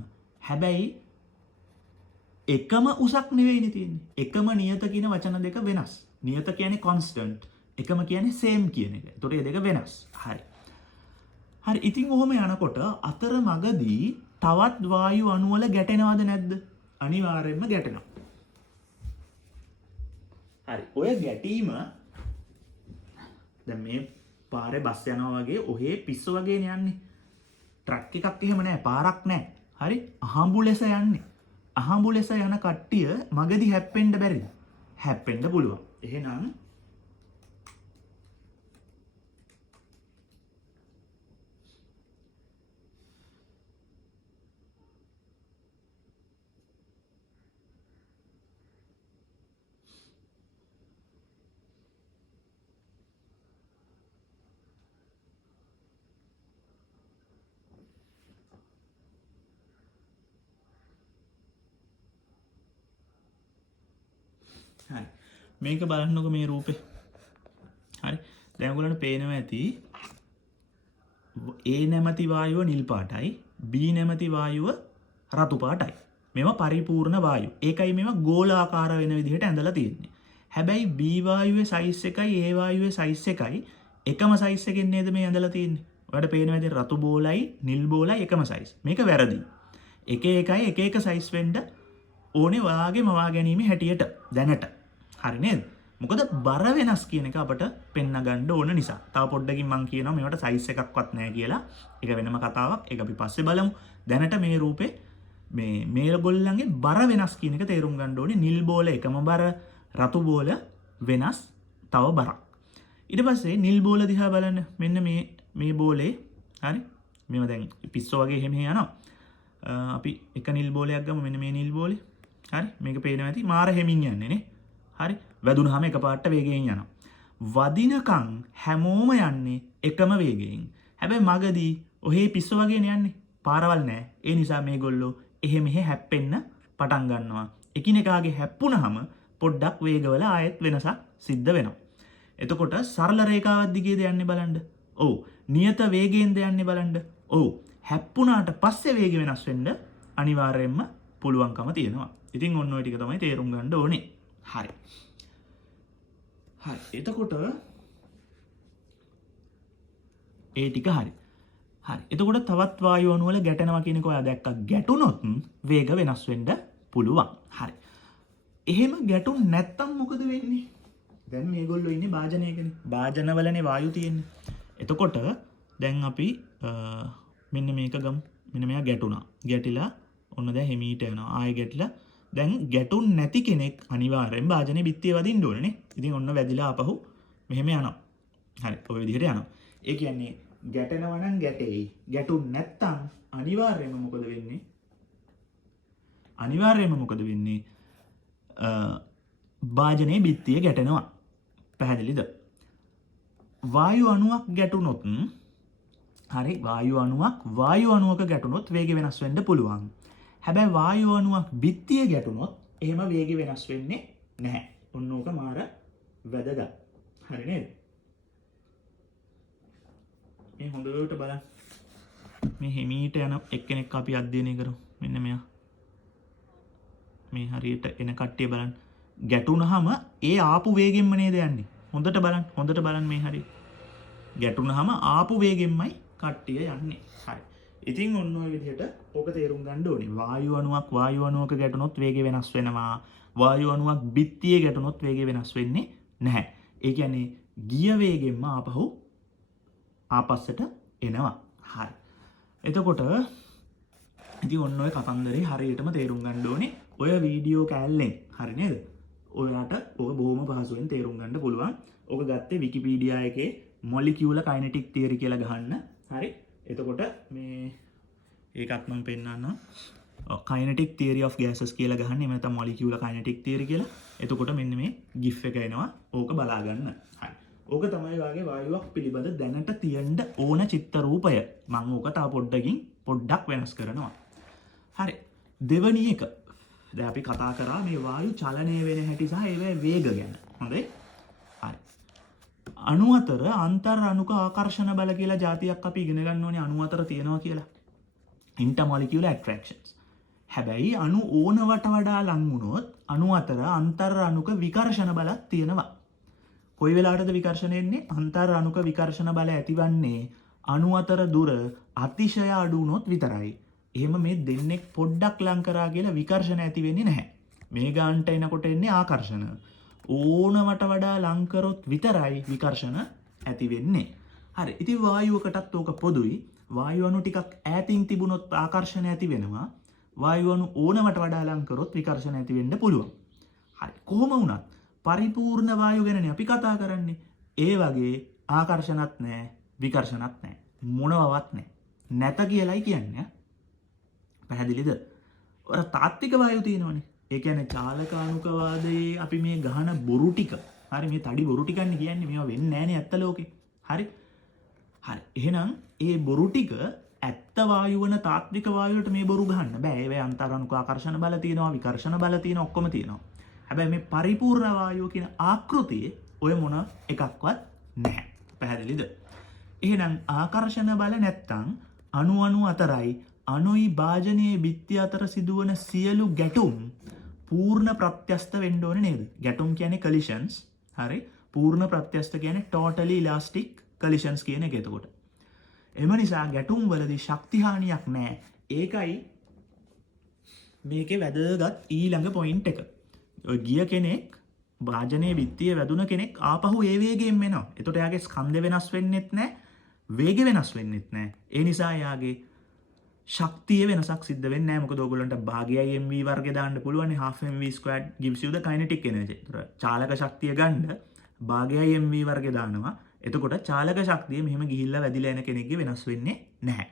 හැබැයි එකම උසක් නෙවෙයිනේ තියෙන්නේ. එකම නියත කියන වචන දෙක වෙනස්. නියත කියන්නේ constant. එකම කියන්නේ same කියන එක. ඒතකොට මේ දෙක වෙනස්. හරි. ඉතින් ඔහොම යනකොට අතර මගදී තවත් වායු අණු වල ගැටෙනවද නැද්ද? අනිවාර්යයෙන්ම ගැටෙනවා. හරි. ඔය ගැටීම දැන් මේ පාරේ බස් යනවා වගේ ඔහේ පිස්ස වගේනේ යන්නේ. ට්‍රක් එකක් එහෙම නැහැ, පාරක් නැහැ. හරි? අහඹු ලෙස යන්නේ. අහඹු ලෙස යන කට්ටිය මගදී හැප්පෙන්න බැරිද? හැප්පෙන්න පුළුවන්. එහෙනම් හරි. මේක බලන්නකො මේ රූපේ. හරි. දැන් ඔයගොල්ලන්ට පේනවා ඇති A නැමැති වායුව නිල් පාටයි, B නැමැති වායුව රතු පාටයි. මේවා පරිපූර්ණ වායු. ඒකයි මේවා ගෝලාකාර වෙන විදිහට ඇඳලා තියෙන්නේ. හැබැයි B වායුවේ සයිස් එකයි A වායුවේ සයිස් එකයි එකම සයිස් එකෙන් නේද මේ ඇඳලා තියෙන්නේ. ඔයාලට පේනවා ඇති රතු බෝලයි නිල් බෝලයි එකම සයිස්. මේක වැරදි. එක සයිස් වෙන්න ඕනේ වාගේ මවා ගැනීම හැටියට දැනට. හරි නේද? මොකද බර වෙනස් කියන එක අපට පෙන්න ගන්න ඕන නිසා. තව පොඩ්ඩකින් මම කියනවා මේවට සයිස් එකක්වත් නැහැ කියලා. ඒක වෙනම කතාවක්. ඒක අපි පස්සේ බලමු. දැනට මේ රූපේ මේ ගොල්ලන්ගේ බර වෙනස් කියන එක තේරුම් ගන්න ඕනේ. නිල් බෝල එකම බර, රතු බෝල වෙනස් තව බරක්. ඊට පස්සේ නිල් බෝල දිහා බලන්න. මෙන්න මේ බෝලේ හරි? මේව දැන් පිස්සෝ වගේ එහෙම යනවා. අපි එක නිල් බෝලයක් ගමු. මෙන්න මේ නිල් බෝලේ. හරි? මේක පේනවා ඇති මාර හැමින් යන්නේ නේ. හරි? වැදුනහම එකපාරට වේගයෙන් යනවා. වදිනකන් හැමෝම යන්නේ එකම වේගයෙන්. හැබැයි මගදී ඔහේ පිස්සෝ වගේනේ යන්නේ. පාරවල් නැහැ. ඒ නිසා මේගොල්ලෝ එහෙ මෙහෙ හැප්පෙන්න පටන් ගන්නවා. එකිනෙකාගේ හැප්පුණාම පොඩ්ඩක් වේගවල ආයෙත් වෙනසක් සිද්ධ වෙනවා. එතකොට සරල රේඛාවක් දිගේද යන්නේ බලන්න. ඔව්. නියත වේගයෙන්ද යන්නේ බලන්න. ඔව්. හැප්පුණාට පස්සේ වේගය වෙනස් වෙන්න අනිවාර්යයෙන්ම පුළුවන්කම තියෙනවා. ඉතින් ඔන්න ඔය ටික තමයි තේරුම් ගන්න ඕනේ. හරි. හරි. එතකොට ඒ ටික හරි. හරි. එතකොට තවත් වායු අණු වල ගැටෙනවා කියන එක ඔයා දැක්කා. ගැටුනොත් වේග වෙනස් වෙන්න පුළුවන්. හරි. එහෙම ගැටුන් නැත්තම් මොකද වෙන්නේ? දැන් මේගොල්ලෝ ඉන්නේ භාජනයකනේ. භාජනවලනේ වායු තියෙන්නේ. එතකොට දැන් අපි මෙන්න මේක ගමු. මෙන්න මෙයා ගැටුණා. ගැටිලා ඔන්න දැන් හිමීට යනවා. ආයෙ ගැටිලා දැන් ගැටුන් නැති කෙනෙක් අනිවාර්යෙන් භාජනයේ බිත්තිය වදින්න ඕනේ නේ. ඉතින් ඔන්න වැදිලා ආපහු මෙහෙම යනවා. හරි. ඔය විදිහට යනවා. ඒ කියන්නේ ගැටෙනවා නම් ගැටෙයි. ගැටුන් නැත්තම් අනිවාර්යයෙන්ම මොකද වෙන්නේ? අනිවාර්යයෙන්ම මොකද වෙන්නේ? භාජනයේ බිත්තිය ගැටෙනවා. පැහැදිලිද? වායු අණුවක් ගැටුනොත් හරි වායු අණුවක ගැටුනොත් වේගය වෙනස් වෙන්න පුළුවන්. හැබැයි වායු අණුවක් බිත්තිය ගැටුනොත් එහෙම වේගය වෙනස් වෙන්නේ නැහැ. ඔන්න ඕක මාර වැදගත්. හරි නේද? මේ හොඳට බලන්න. මේ හිමීට යන එක්කෙනෙක් අපි අධ්‍යයනය කරමු. මෙන්න මෙයා. මේ හරියට එන කට්ටිය බලන්න. ගැටුනහම ඒ ආපු වේගෙන්ම නේද යන්නේ. හොඳට බලන්න මේ හරිය. ගැටුනහම ආපු වේගෙන්මයි කට්ටිය යන්නේ. හරි. ඉතින් ඔන්න ඔය විදිහට ඕක තේරුම් ගන්න ඕනේ. වායු අණුවක ගැටුනොත් වේගය වෙනස් වෙනවා. වායු අණුවක් බිත්තියේ ගැටුනොත් වේගය වෙනස් වෙන්නේ නැහැ. ඒ කියන්නේ ගිය වේගෙන්ම ආපස්සට එනවා. හරි. එතකොට ඉතින් ඔන්න ඔය කතන්දරේ හරියටම තේරුම් ගන්න ඕනේ. ඔය වීඩියෝ කෑල්ලෙන්. හරි නේද? ඔයාට ඔක බොහොම පහසුවෙන් තේරුම් ගන්න පුළුවන්. ඔක ගත්තේ විකිපීඩියා එකේ මොලිකියුලර් කයිනටික් තියරි කියලා ගහන්න. හරි. එතකොට මේ ඒකත් මම පෙන්නන්නම්. කයිනටික් තියරි ඔෆ් ගෑසස් කියලා ගහන්න. එහෙම නැත්නම් මොලිකියුලර් කයිනටික් තියරි කියලා. එතකොට මෙන්න මේ GIF එක එනවා. ඕක බලා ගන්න. හරි. ඕක තමයි වාගේ වායුවක් පිළිබඳ දැනට තියෙන්න ඕන චිත්ත රූපය. මම ඕක තව පොඩ්ඩක් වෙනස් කරනවා. හරි. දෙවැනි එක. දැන් අපි කතා කරා මේ වායු චලනය වෙන හැටි සහ ඒවේ වේග ගැන. හොඳයි. හරි. අණු අතර අන්තර් අණුක ආකර්ෂණ බල කියලා જાතියක් අපි ඉගෙන ගන්න ඕනේ අණු අතර තියෙනවා කියලා. intermolecular attractions. හැබැයි අණු ඕනවට වඩා ලං වුණොත් අණු අතර අන්තර් අණුක විකර්ෂණ බලක් තියෙනවා. කොයි වෙලාවටද විකර්ෂණ එන්නේ? අන්තර් අණුක විකර්ෂණ බල ඇතිවන්නේ අණු අතර දුර අතිශය අඩු වුණොත් විතරයි. එහෙම මේ දෙන්නෙක් පොඩ්ඩක් ලං කරා කියලා විකර්ෂණ ඇති වෙන්නේ නැහැ. මේ ගානට එනකොට එන්නේ ආකර්ෂණ. ඕනවට වඩා ලං කරොත් විතරයි විකර්ෂණ ඇති වෙන්නේ. හරි. ඉතින් වායුවකටත් ඕක පොදුයි. වායු අණු ටිකක් ඈතින් තිබුණොත් ආකර්ෂණ ඇති වෙනවා. වායු අණු ඕනවට වඩා ලං කරොත් විකර්ෂණ ඇති වෙන්න පුළුවන්. හරි. කොහොම වුණත් පරිපූර්ණ වායු ගැනනේ අපි කතා කරන්නේ. ඒ වගේ ආකර්ෂණත් නැහැ, විකර්ෂණත් නැහැ. මොනවවත් නැහැ. නැත කියලායි කියන්නේ. පැහැදිලිද? ඔර තාත්වික වායු තියෙනවනේ. ඒ කියන්නේ චාලකානුකවාදයේ අපි මේ ගහන බොරු ටික. හරි මේ තඩි බොරු ටිකන්නේ කියන්නේ මේවා වෙන්නේ නැහනේ ඇත්ත ලෝකේ. හරි. හරි. එහෙනම් ඒ බොරු ටික ඇත්ත වායු වන තාත්වික වායු වලට මේ බොරු ගහන්න බෑ. ඒවේ අන්තරාණුක ආකර්ෂණ බල තියෙනවා, විකර්ෂණ බල තියෙනවා, ඔක්කොම තියෙනවා. හැබැයි මේ පරිපූර්ණ වායුව කියන ආකෘතියේ ඔය මොන එකක්වත් නැහැ. පැහැදිලිද? එහෙනම් ආකර්ෂණ බල නැත්තම් අණු අතරයි අණුයි භාජනයේ බිත්ති අතර සිදුවන සියලු ගැටුම් පූර්ණ ප්‍රත්‍යස්ත වෙන්න ඕනේ නේද? ගැටුම් කියන්නේ collisions. හරි. පූර්ණ ප්‍රත්‍යස්ත කියන්නේ totally elastic collisions කියන එක එතකොට. එම නිසා ගැටුම් වලදී ශක්ති හානියක් නැහැ. ඒකයි මේකේ වැදගත් ඊළඟ පොයින්ට් එක. ඔය ගිය කෙනෙක් භාජනයේ බිත්තිය වැදුන කෙනෙක් ආපහු ඒ වේගයෙන් එනවා. එතකොට එයාගේ ස්කන්ධ වෙනස් වෙන්නෙත් නැහැ. වේගය වෙනස් වෙන්නෙත් නැහැ. ඒ නිසා එයාගේ ශක්තිය වෙනසක් සිද්ධ වෙන්නේ නැහැ. මොකද ඔයගොල්ලන්ට භාගයයි mv වර්ගය දාන්න පුළුවන්. half mv squared gives you the kinetic energy. ඒතර චාලක ශක්තිය ගන්න භාගයයි mv වර්ගය දානවා. එතකොට චාලක ශක්තිය මෙහෙම ගිහිල්ලා වැදිලා එන කෙනෙක්ගේ වෙනස් වෙන්නේ නැහැ.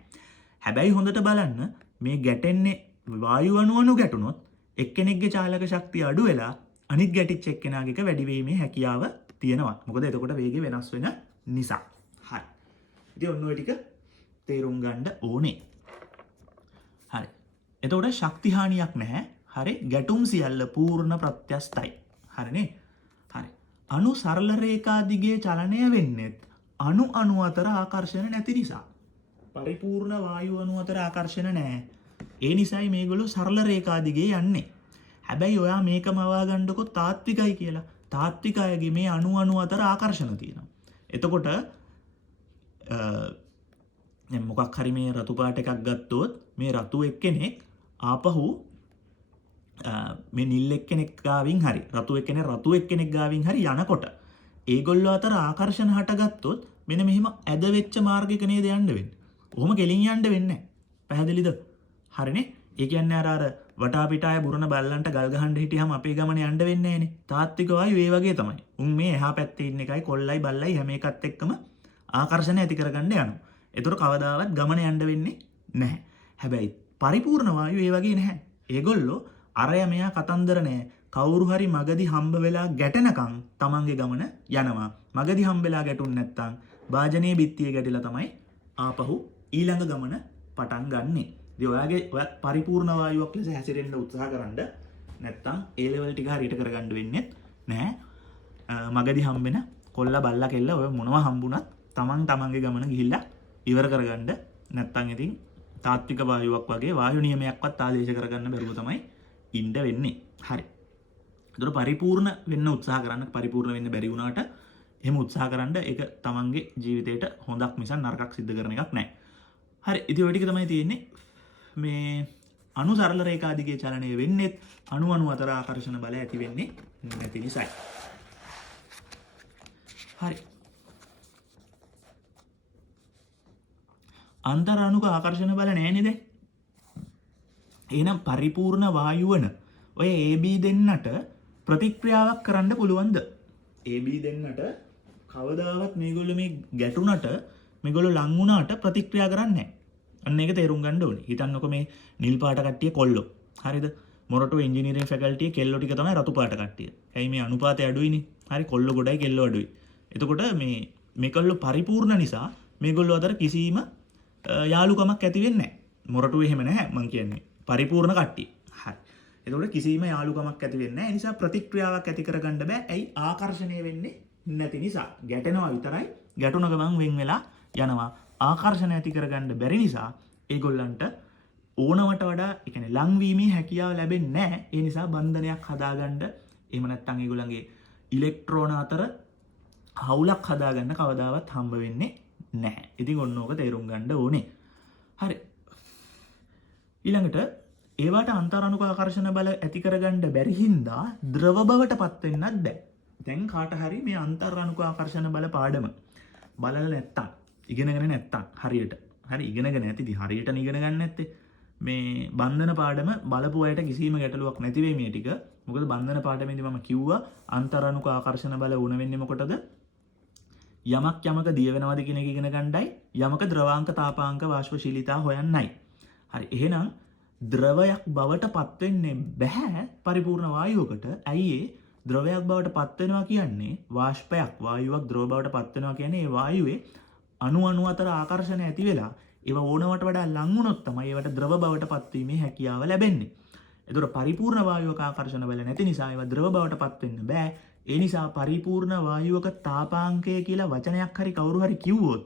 හැබැයි හොඳට බලන්න මේ ගැටෙන්නේ වායු අණු ගැටුනොත් එක්කෙනෙක්ගේ චාලක ශක්තිය අඩු වෙලා අනිත් ගැටිච්ච එක්කෙනාගේ එක වැඩි වීමේ හැකියාව තියෙනවා. මොකද එතකොට වේගය වෙනස් වෙන නිසා. හරි. ඉතින් ඔන්න ඔය ටික තේරුම් ගන්න ඕනේ. හරි. එතකොට ශක්ති හානියක් නැහැ. හරි. ගැටුම් සියල්ල පූර්ණ ප්‍රත්‍යස්තයි. හරිනේ? හරි. අණු සරල රේඛා දිගේ චලනය වෙන්නේත් අණු අතර ආකර්ෂණ නැති නිසා. පරිපූර්ණ වායු අණු අතර ආකර්ෂණ නැහැ. ඒ නිසායි මේගොල්ලෝ සරල රේඛා දිගේ යන්නේ. හැබැයි ඔයා මේකම අවා ගන්නකො තාත්විකයි කියලා. තාත්වික අයගේ මේ අණු අතර ආකර්ෂණ තියෙනවා. එතකොට මොකක් හරි මේ රතු පාට එකක් ගත්තොත් මේ රතු එක්කෙනෙක් ආපහු මේ නිල් එක්කෙනෙක් ගාවින් හරි රතු එක්කෙනෙක් ගාවින් හරි යනකොට ඒගොල්ලෝ අතර ආකර්ෂණ හටගත්තොත් මෙන්න මෙහෙම ඇද වෙච්ච මාර්ගයක නේද යන්න වෙන්නේ. කොහොම කෙලින් යන්න වෙන්නේ නැහැ. පැහැදිලිද? හරිනේ? ඒ කියන්නේ අර වටා පිටාය බුරන බල්ලන්ට ගල් ගහන්න හිටියාම අපේ ගමන යන්න වෙන්නේ නැහනේ. තාත්වික වායු ඒ වගේ තමයි. උන් මේ එහා පැත්තේ ඉන්න එකයි කොල්ලයි බල්ලයි හැම එකත් එක්කම ආකර්ෂණය ඇති කරගන්න යනවා. ඒතර කවදාවත් ගමන යන්න වෙන්නේ නැහැ. හැබැයි පරිපූර්ණ වායු ඒ වගේ නැහැ. ඒගොල්ලෝ අරය මෙයා කතන්දර නැහැ. කවුරු හරි මගදී හම්බ වෙලා ගැටෙනකම් තමන්ගේ ගමන යනවා. මගදී හම්බ වෙලා ගැටුන් නැත්තම් වාජනීය බිත්තිය ගැටිලා තමයි ආපහු ඊළඟ ගමන පටන් ගන්නෙ. ඉතින් ඔයාගේ ඔයත් පරිපූර්ණ වායුවක් ලෙස හැසිරෙන්න උත්සාහ කරන්න නැත්තම් ඒ ලෙවල් ටික හරියට කරගන්න වෙන්නේ නැහැ. මගදී හම්බෙන කොල්ල බල්ලා කෙල්ල ඔය මොනවා හම්බුණත් තමන්ගේ ගමන ගිහිල්ලා ඉවර කරගන්න නැත්තම් ඉතින් තාත්වික වායුවක් වගේ වායු නියමයක්වත් ආදේශ කරගන්න බැරුව තමයි ඉන්න වෙන්නේ. හරි. ඒතර පරිපූර්ණ වෙන්න උත්සාහ කරන්න පරිපූර්ණ වෙන්න බැරි වුණාට එහෙම උත්සාහ කරන්න ඒක තමන්ගේ ජීවිතේට හොඳක් මිස නරකක් සිද්ධ කරන එකක් නැහැ. හරි. ඉතින් ඔය ටික තමයි තියෙන්නේ. මේ අණු සරල රේඛා දිගේ චලනය වෙන්නේ අණු අතර ආකර්ෂණ බල ඇති වෙන්නේ නැති නිසායි. හරි. අන්තර් අණුක ආකර්ෂණ බල නැහැ නේද? එහෙනම් පරිපූර්ණ වායුවන ඔය AB දෙන්නට ප්‍රතික්‍රියාවක් කරන්න පුළුවන්ද? AB දෙන්නට කවදාවත් මේගොල්ලෝ මේ ගැටුණට මේගොල්ලෝ ලං වුණාට ප්‍රතික්‍රියා කරන්නේ නැහැ. අන්න ඒක තේරුම් ගන්න ඕනේ. හිතන්නකො මේ නිල් පාට කට්ටිය කොල්ලෝ. හරිද? මොරටු එන්ජිනියරින් ෆැකල්ටි කෙල්ලෝ ටික තමයි රතු පාට කට්ටිය. ඇයි මේ අනුපාතය අඩුයිනේ? හරි කොල්ලෝ ගොඩයි කෙල්ලෝ අඩුයි. එතකොට මේගොල්ලෝ පරිපූර්ණ නිසා මේගොල්ලෝ අතර කිසිම යාළුකමක් ඇති වෙන්නේ නැහැ. මොරටුවේ එහෙම නැහැ මං කියන්නේ. පරිපූර්ණ කට්ටිය. හරි. එතකොට කිසිම යාළුකමක් ඇති වෙන්නේ නැහැ. ඒ නිසා ප්‍රතික්‍රියාවක් ඇති කරගන්න බෑ. ඇයි? ආකර්ෂණය වෙන්නේ නැති නිසා. ගැටෙනවා විතරයි. ගැටුණ ගමන් වෙන් වෙලා යනවා. ආකර්ෂණ ඇති කරගන්න බැරි නිසා ඒගොල්ලන්ට ඕනවට වඩා ඒ කියන්නේ ලංවීමේ හැකියාව ලැබෙන්නේ නැහැ. ඒ නිසා බන්ධනයක් හදාගන්න එහෙම නැත්නම් ඒගොල්ලන්ගේ ඉලෙක්ට්‍රෝන අතර හවුලක් හදාගන්න කවදාවත් හම්බ වෙන්නේ නැහැ. ඉතින් ඔන්න ඕක තේරුම් ගන්න ඕනේ. හරි. ඊළඟට ඒවට අන්තර් අණුක ආකර්ෂණ බල ඇති කරගන්න බැරි හින්දා ද්‍රව බවට පත් වෙන්නත් බෑ. දැන් කාට හරි මේ අන්තර් අණුක ආකර්ෂණ බල පාඩම බලලා නැත්තම් ඉගෙනගෙන නැත්තම් හරියට හරි ඉගෙනගෙන නැතිදී හරියට ඉගෙන ගන්න නැත්තේ මේ බන්ධන පාඩම බලපු අයට කිසිම ගැටලුවක් නැති වෙයි මේ ටික. මොකද බන්ධන පාඩමේදී මම කිව්වා අන්තර් අණුක ආකර්ෂණ බල උණ වෙන්නේ මොකටද? යමක දිය වෙනවද කියන එක ඉගෙන ගන්නයි යමක ද්‍රවාංක තාපාංක වාෂ්පශීලීතා හොයන්නයි. හරි. එහෙනම් ද්‍රවයක් බවට පත් වෙන්නේ බෑ පරිපූර්ණ වායුවකට. ඇයි ඒ ද්‍රවයක් බවට පත් වෙනවා කියන්නේ වාෂ්පයක් වායුවක් ද්‍රව බවට පත් වෙනවා කියන්නේ ඒ වායුවේ අණු අතර ආකර්ෂණ ඇති වෙලා ඒව ඕනවට වඩා ලං වුණොත් තමයි ඒවට ද්‍රව බවට පත්වීමේ හැකියාව ලැබෙන්නේ. ඒතර පරිපූර්ණ වායුවක ආකර්ෂණ බල නැති නිසා ඒව ද්‍රව බවට පත් වෙන්න බෑ. ඒ නිසා පරිපූර්ණ වායුවක තාපාංකය කියලා වචනයක් හරි කවුරු හරි කිව්වොත්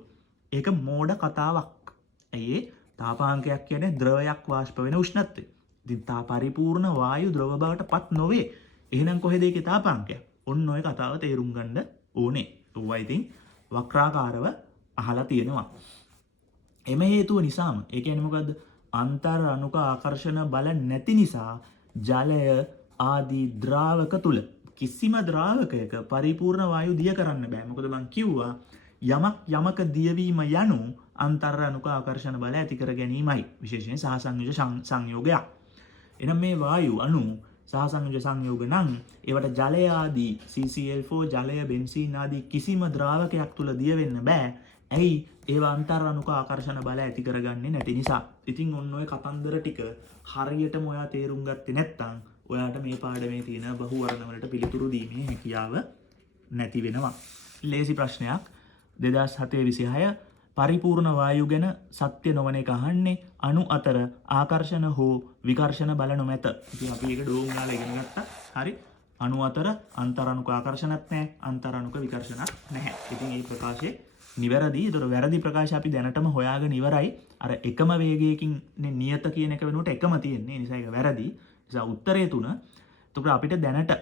ඒක මෝඩ කතාවක්. ඇයි ඒ තාපාංකයක් කියන්නේ ද්‍රවයක් වාෂ්ප වෙන උෂ්ණත්වය. ඉතින් පරිපූර්ණ වායු ද්‍රව බවට පත් නොවේ. එහෙනම් කොහෙද ඒකේ තාපාංකය? ඔන්න ඔය කතාව තේරුම් ගන්න ඕනේ. ඌවා ඉතින් වක්‍රාකාරව අහලා තියෙනවා. එම හේතුව නිසාම ඒ කියන්නේ මොකද්ද? අන්තර් අණුක ආකර්ෂණ බල නැති නිසා ජලය ආදී ද්‍රාවක තුල කිසිම ද්‍රාවකයක පරිපූර්ණ වායු දිය කරන්න බෑ. මොකද මං කිව්වා යමක දියවීම යනු අන්තර් අණුක ආකර්ෂණ බල ඇති කර ගැනීමයි. විශේෂයෙන් සහසංයෝජ සංයෝගයක්. එහෙනම් මේ වායු අණු සහසංයෝජ සංයෝග නම් ඒවට ජලය ආදී CCl4 ජලය බෙන්සීන් ආදී කිසිම ද්‍රාවකයක් තුල දිය වෙන්න බෑ. ඇයි? ඒවා අන්තර් අණුක ආකර්ෂණ බල ඇති කරගන්නේ නැති නිසා. ඉතින් ඔන්න ඔය කතන්දර ටික හරියටම ඔයා තේරුම් ගත්තේ නැත්නම් ඔයාට මේ පාඩමේ තියෙන බහුවර්ණ වලට පිළිතුරු දීමේ හැකියාව නැති වෙනවා. ලේසි ප්‍රශ්නයක් 2007-26 පරිපූර්ණ වායු ගැන සත්‍ය නොවන එක අහන්නේ අණු අතර ආකර්ෂණ හෝ විකර්ෂණ බල නොමැත. ඉතින් අපි ඒක ඩෝම් ගාලා ඉගෙන ගත්තා. හරි. අණු අතර අන්තරාණුක ආකර්ෂණත් නැහැ, අන්තරාණුක විකර්ෂණත් නැහැ. ඉතින් මේ ප්‍රකාශය නිවැරදි. ඒතර වැරදි ප්‍රකාශය අපි දැනටම හොයාගෙන ඉවරයි. අර එකම වේගයකින් නියත කියන එක වෙනුවට එකම තියෙන්නේ. ඒ නිසා ඒක වැරදි. ඒ නිසා උත්තරය 3. එතකොට අපිට දැනට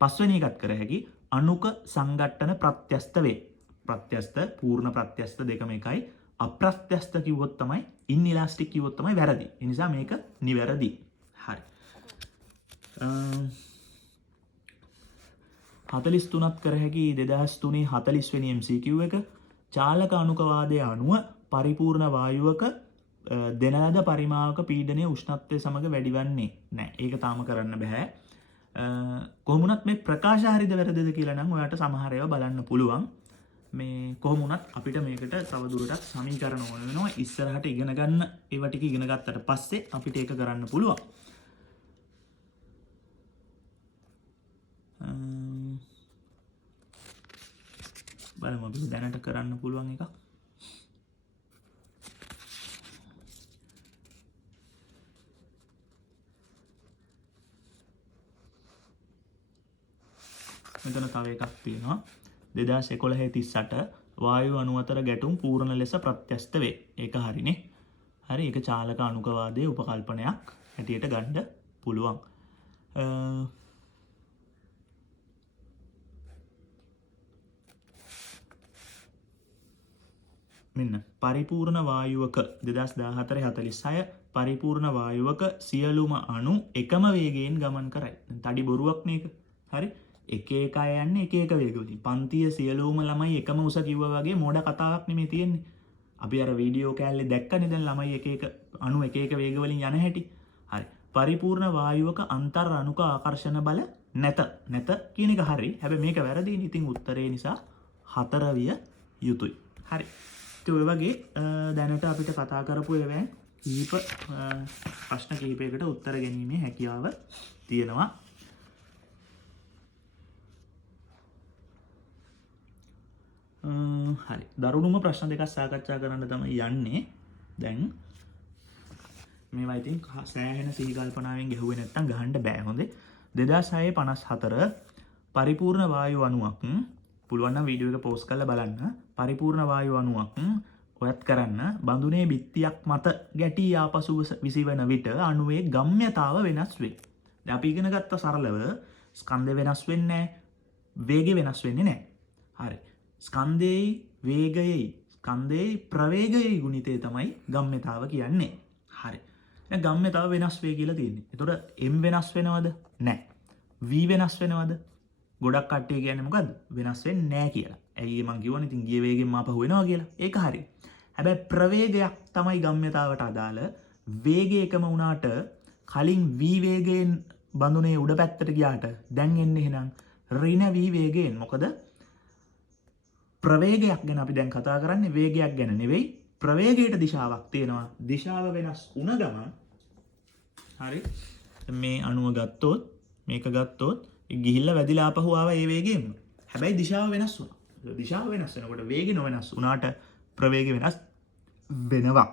පස්වෙනි එකත් කර හැකි අණුක සංඝට්ටන ප්‍රත්‍යස්ත වේ. ප්‍රත්‍යස්ත පූර්ණ ප්‍රත්‍යස්ත දෙකම එකයි. අප්‍රත්‍යස්ත කිව්වොත් තමයි ඉන්ඉලාස්ටික් කිව්වොත් තමයි වැරදි. ඒ නිසා මේක නිවැරදි. හරි. 43ත් කර හැකි 2003 40 වෙනි MCQ එක. චාලක අණුකවාදයේ අණුව පරිපූර්ණ වායුවක දෙන ලද පරිමාවක පීඩනය උෂ්ණත්වය සමග වැඩිවන්නේ නැහැ. ඒක තාම කරන්න බෑ. කොහොමුණත් මේ ප්‍රකාශ හරිද වැරදිද කියලා නම් ඔයාලට සමහර ඒවා බලන්න පුළුවන්. මේ කොහොමුණත් අපිට මේකට තවදුරටත් සමීකරණ ඕන වෙනවා. ඉස්සරහට ඉගෙන ගන්න ඒවා ටික ඉගෙන ගත්තට පස්සේ අපිට ඒක කරන්න පුළුවන්. බලමු අපි දැනට කරන්න පුළුවන් එකක්. මෙතන තව එකක් තියෙනවා. 2011-38 වායු අණු අතර ගැටුම් පූර්ණ ලෙස ප්‍රත්‍යස්ත වේ. ඒක හරිනේ. හරි. ඒක චාලක අණුකවාදයේ උපකල්පනයක් හැටියට ගන්න පුළුවන්. මෙන්න පරිපූර්ණ වායුවක 2014-46 පරිපූර්ණ වායුවක සියලුම අණු එකම වේගයෙන් ගමන් කරයි. තඩි බොරුවක් මේක. හරි. එක එක අය යන්නේ එක එක වේගවලින්. පන්තිය සියලුම ළමයි එකම උස කිව්වා වගේ මෝඩ කතාවක් නෙමෙයි තියෙන්නේ. අපි අර වීඩියෝ කෑල්ලේ දැක්කනේ දැන් ළමයි එක එක අණු එක එක වේගවලින් යන හැටි. හරි. පරිපූර්ණ වායුවක අන්තර් අණුක ආකර්ෂණ බල නැත. නැත කියන එක හරි. හැබැයි මේක වැරදිනේ. ඉතින් උත්තරේ නිසා 4 විය යුතුයි. හරි. ඔය වගේ දැනට අපිට කතා කරපු ඒවා කීප ප්‍රශ්න කීපයකට උත්තර ගැනීමේ හැකියාව තියෙනවා. හරි. දරුණුම ප්‍රශ්න දෙකක් සාකච්ඡා කරන්න තමයි යන්නේ. දැන් මේවා ඉතින් සෑහෙන සිහි කල්පනාවෙන් ගෙහුවේ නැත්තම් ගහන්න බෑ. හොඳේ. 2654 පරිපූර්ණ වායු අණුවක් පුළුවන් නම් වීඩියෝ එක පෝස්ට් කරලා බලන්න. පරිපූර්ණ වායු අණුවක් ඔයත් කරන්න බඳුනේ බිත්තියක් මත ගැටී ආපසු විසිවන විට අණුවේ ගම්‍යතාව වෙනස් වේ. දැන් අපි ඉගෙන ගත්ත සරලව ස්කන්ධය වෙනස් වෙන්නේ නැහැ. වේගය වෙනස් වෙන්නේ නැහැ. හරි. ස්කන්ධයේ වේගයයි ස්කන්ධයේ ප්‍රවේගයයි ගුණිතය තමයි ගම්‍යතාව කියන්නේ. හරි. දැන් ගම්‍යතාව වෙනස් වේ කියලා තියෙන්නේ. එතකොට m වෙනස් වෙනවද? නැහැ. v වෙනස් වෙනවද? ගොඩක් කට්ටිය කියන්නේ මොකද්ද? වෙනස් වෙන්නේ නැහැ කියලා. ඇයි මං කියවනේ ඉතින් ගිය වේගෙන් මාපහු වෙනවා කියලා. ඒක හරි. හැබැයි ප්‍රවේගයක් තමයි ගම්‍යතාවට අදාළ. වේගය එකම වුණාට කලින් v වේගයෙන් බඳුනේ උඩ පැත්තට ගියාට දැන් එන්නේ එහෙනම් ඍණ v වේගයෙන්. මොකද ප්‍රවේගයක් ගැන අපි දැන් කතා කරන්නේ වේගයක් ගැන නෙවෙයි. ප්‍රවේගයට දිශාවක් තියෙනවා. දිශාව වෙනස් වුණ ගමන් හරි මේ අණුව ගත්තොත් මේක ගත්තොත් ගිහිල්ලා වැදිලා ආපහු ආවා ඒ වේගයෙන්ම. හැබැයි දිශාව වෙනස් වුණා. දිශාව වෙනස් වෙනකොට වේගය නොවෙනස් වුණාට ප්‍රවේගය වෙනස් වෙනවා.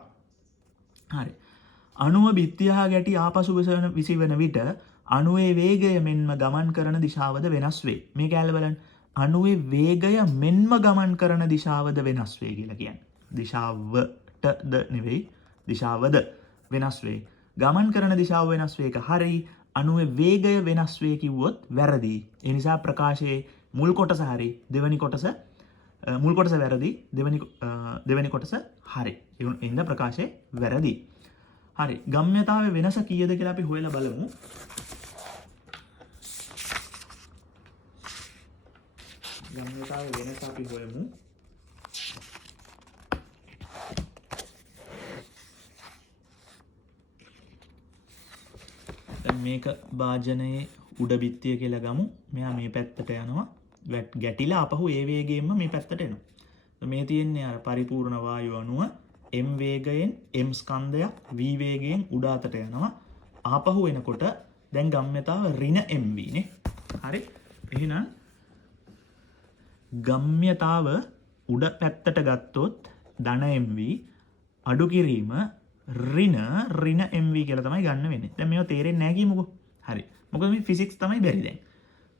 හරි. අණුව බිත්තිය හා ගැටි ආපසු විසිවන විට අණුවේ වේගය මෙන්ම ගමන් කරන දිශාවද වෙනස් වේ. මේ කැලේ බලන්න. අණුවේ වේගය මෙන්ම ගමන් කරන දිශාවද වෙනස් වේ කියලා කියන්නේ. දිශාවටද නෙවෙයි දිශාවද වෙනස් වේ. ගමන් කරන දිශාව වෙනස් වේ එක හරි. අණුවේ වේගය වෙනස් වේ කිව්වොත් වැරදි. ඒ නිසා ප්‍රකාශයේ මුල් කොටස හරි දෙවෙනි කොටස මුල් කොටස වැරදි දෙවෙනි කොටස හරි. ඒ ඉන්න ප්‍රකාශය වැරදි. හරි. ගම්‍යතාවේ වෙනස කීයද කියලා අපි හොයලා බලමු. ගම්‍යතාවේ වෙනස අපි හොයමු. මේක භාජනයේ උඩ බිත්තිය කියලා ගමු. මෙයා මේ පැත්තට යනවා. ගැටිලා අපහු ඒ වේගයෙන්ම මේ පැත්තට එනවා. මේ තියෙන්නේ අර පරිපූර්ණ වායු අණුව m වේගයෙන් m ස්කන්ධයක් v වේගයෙන් උඩ අතට යනවා. ආපහු එනකොට දැන් ගම්‍යතාව ඍණ mv නේ. හරි. එහෙනම් ගම්‍යතාව උඩ පැත්තට ගත්තොත් ධන mv අඩු කිරීම ඍණ mv කියලා තමයි ගන්න වෙන්නේ. දැන් මේව තේරෙන්නේ නැහැ කියමුකෝ. හරි. මොකද මේ ෆිසික්ස් තමයි බැරි දැන්.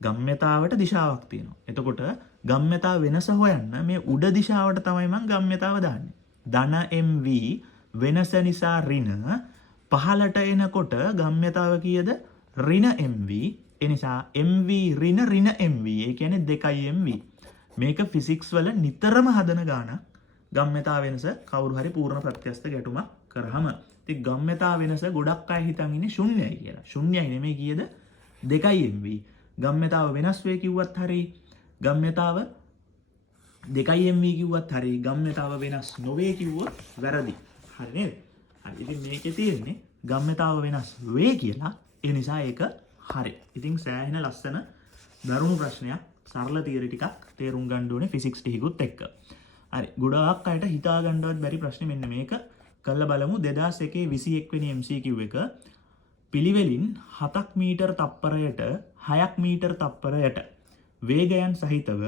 ගම්්‍යතාවට දිශාවක් තියෙනවා. එතකොට ගම්්‍යතාව වෙනස හොයන්න මේ උඩ දිශාවට තමයි මම ගම්්‍යතාව දාන්නේ. ධන mv වෙනස නිසා ඍණ පහලට එනකොට ගම්්‍යතාව කීයද? ඍණ mv. ඒ නිසා mv ඍණ mv. ඒ කියන්නේ 2 mv. මේක ෆිසික්ස් වල නිතරම හදන ගානක්. ගම්්‍යතාව වෙනස කවුරු හරි පූර්ණ ප්‍රත්‍යස්ත ගැටුමක් කරාම ඉතින් ගම්්‍යතාව වෙනස ගොඩක් අය හිතන් ඉන්නේ ශුන්‍යයි කියලා. ශුන්‍යයි නෙමෙයි කීයද? 2 mv. ගම්්‍යතාව වෙනස් වේ කිව්වත් හරි ගම්්‍යතාව 2 mv කිව්වත් හරි ගම්්‍යතාව වෙනස් නොවේ කිව්වොත් වැරදි. හරි නේද? හරි. ඉතින් මේකේ තියෙන්නේ ගම්්‍යතාව වෙනස් වේ කියලා. ඒ නිසා ඒක හරි. ඉතින් සෑහෙන ලස්සන දරුණු ප්‍රශ්නයක් සරල තියරි ටිකක් තේරුම් ගන්න ඕනේ ෆිසික්ස් ටිකකුත් එක්ක. හරි. ගොඩාක් අයට හිතා ගන්නවත් බැරි ප්‍රශ්නේ මෙන්න මේක. කරලා බලමු 2001 21 වෙනි MCQ එක පිළිවෙලින් 7ක් මීටර තප්පරයට 6ක් මීටර තප්පරයට වේගයන් සහිතව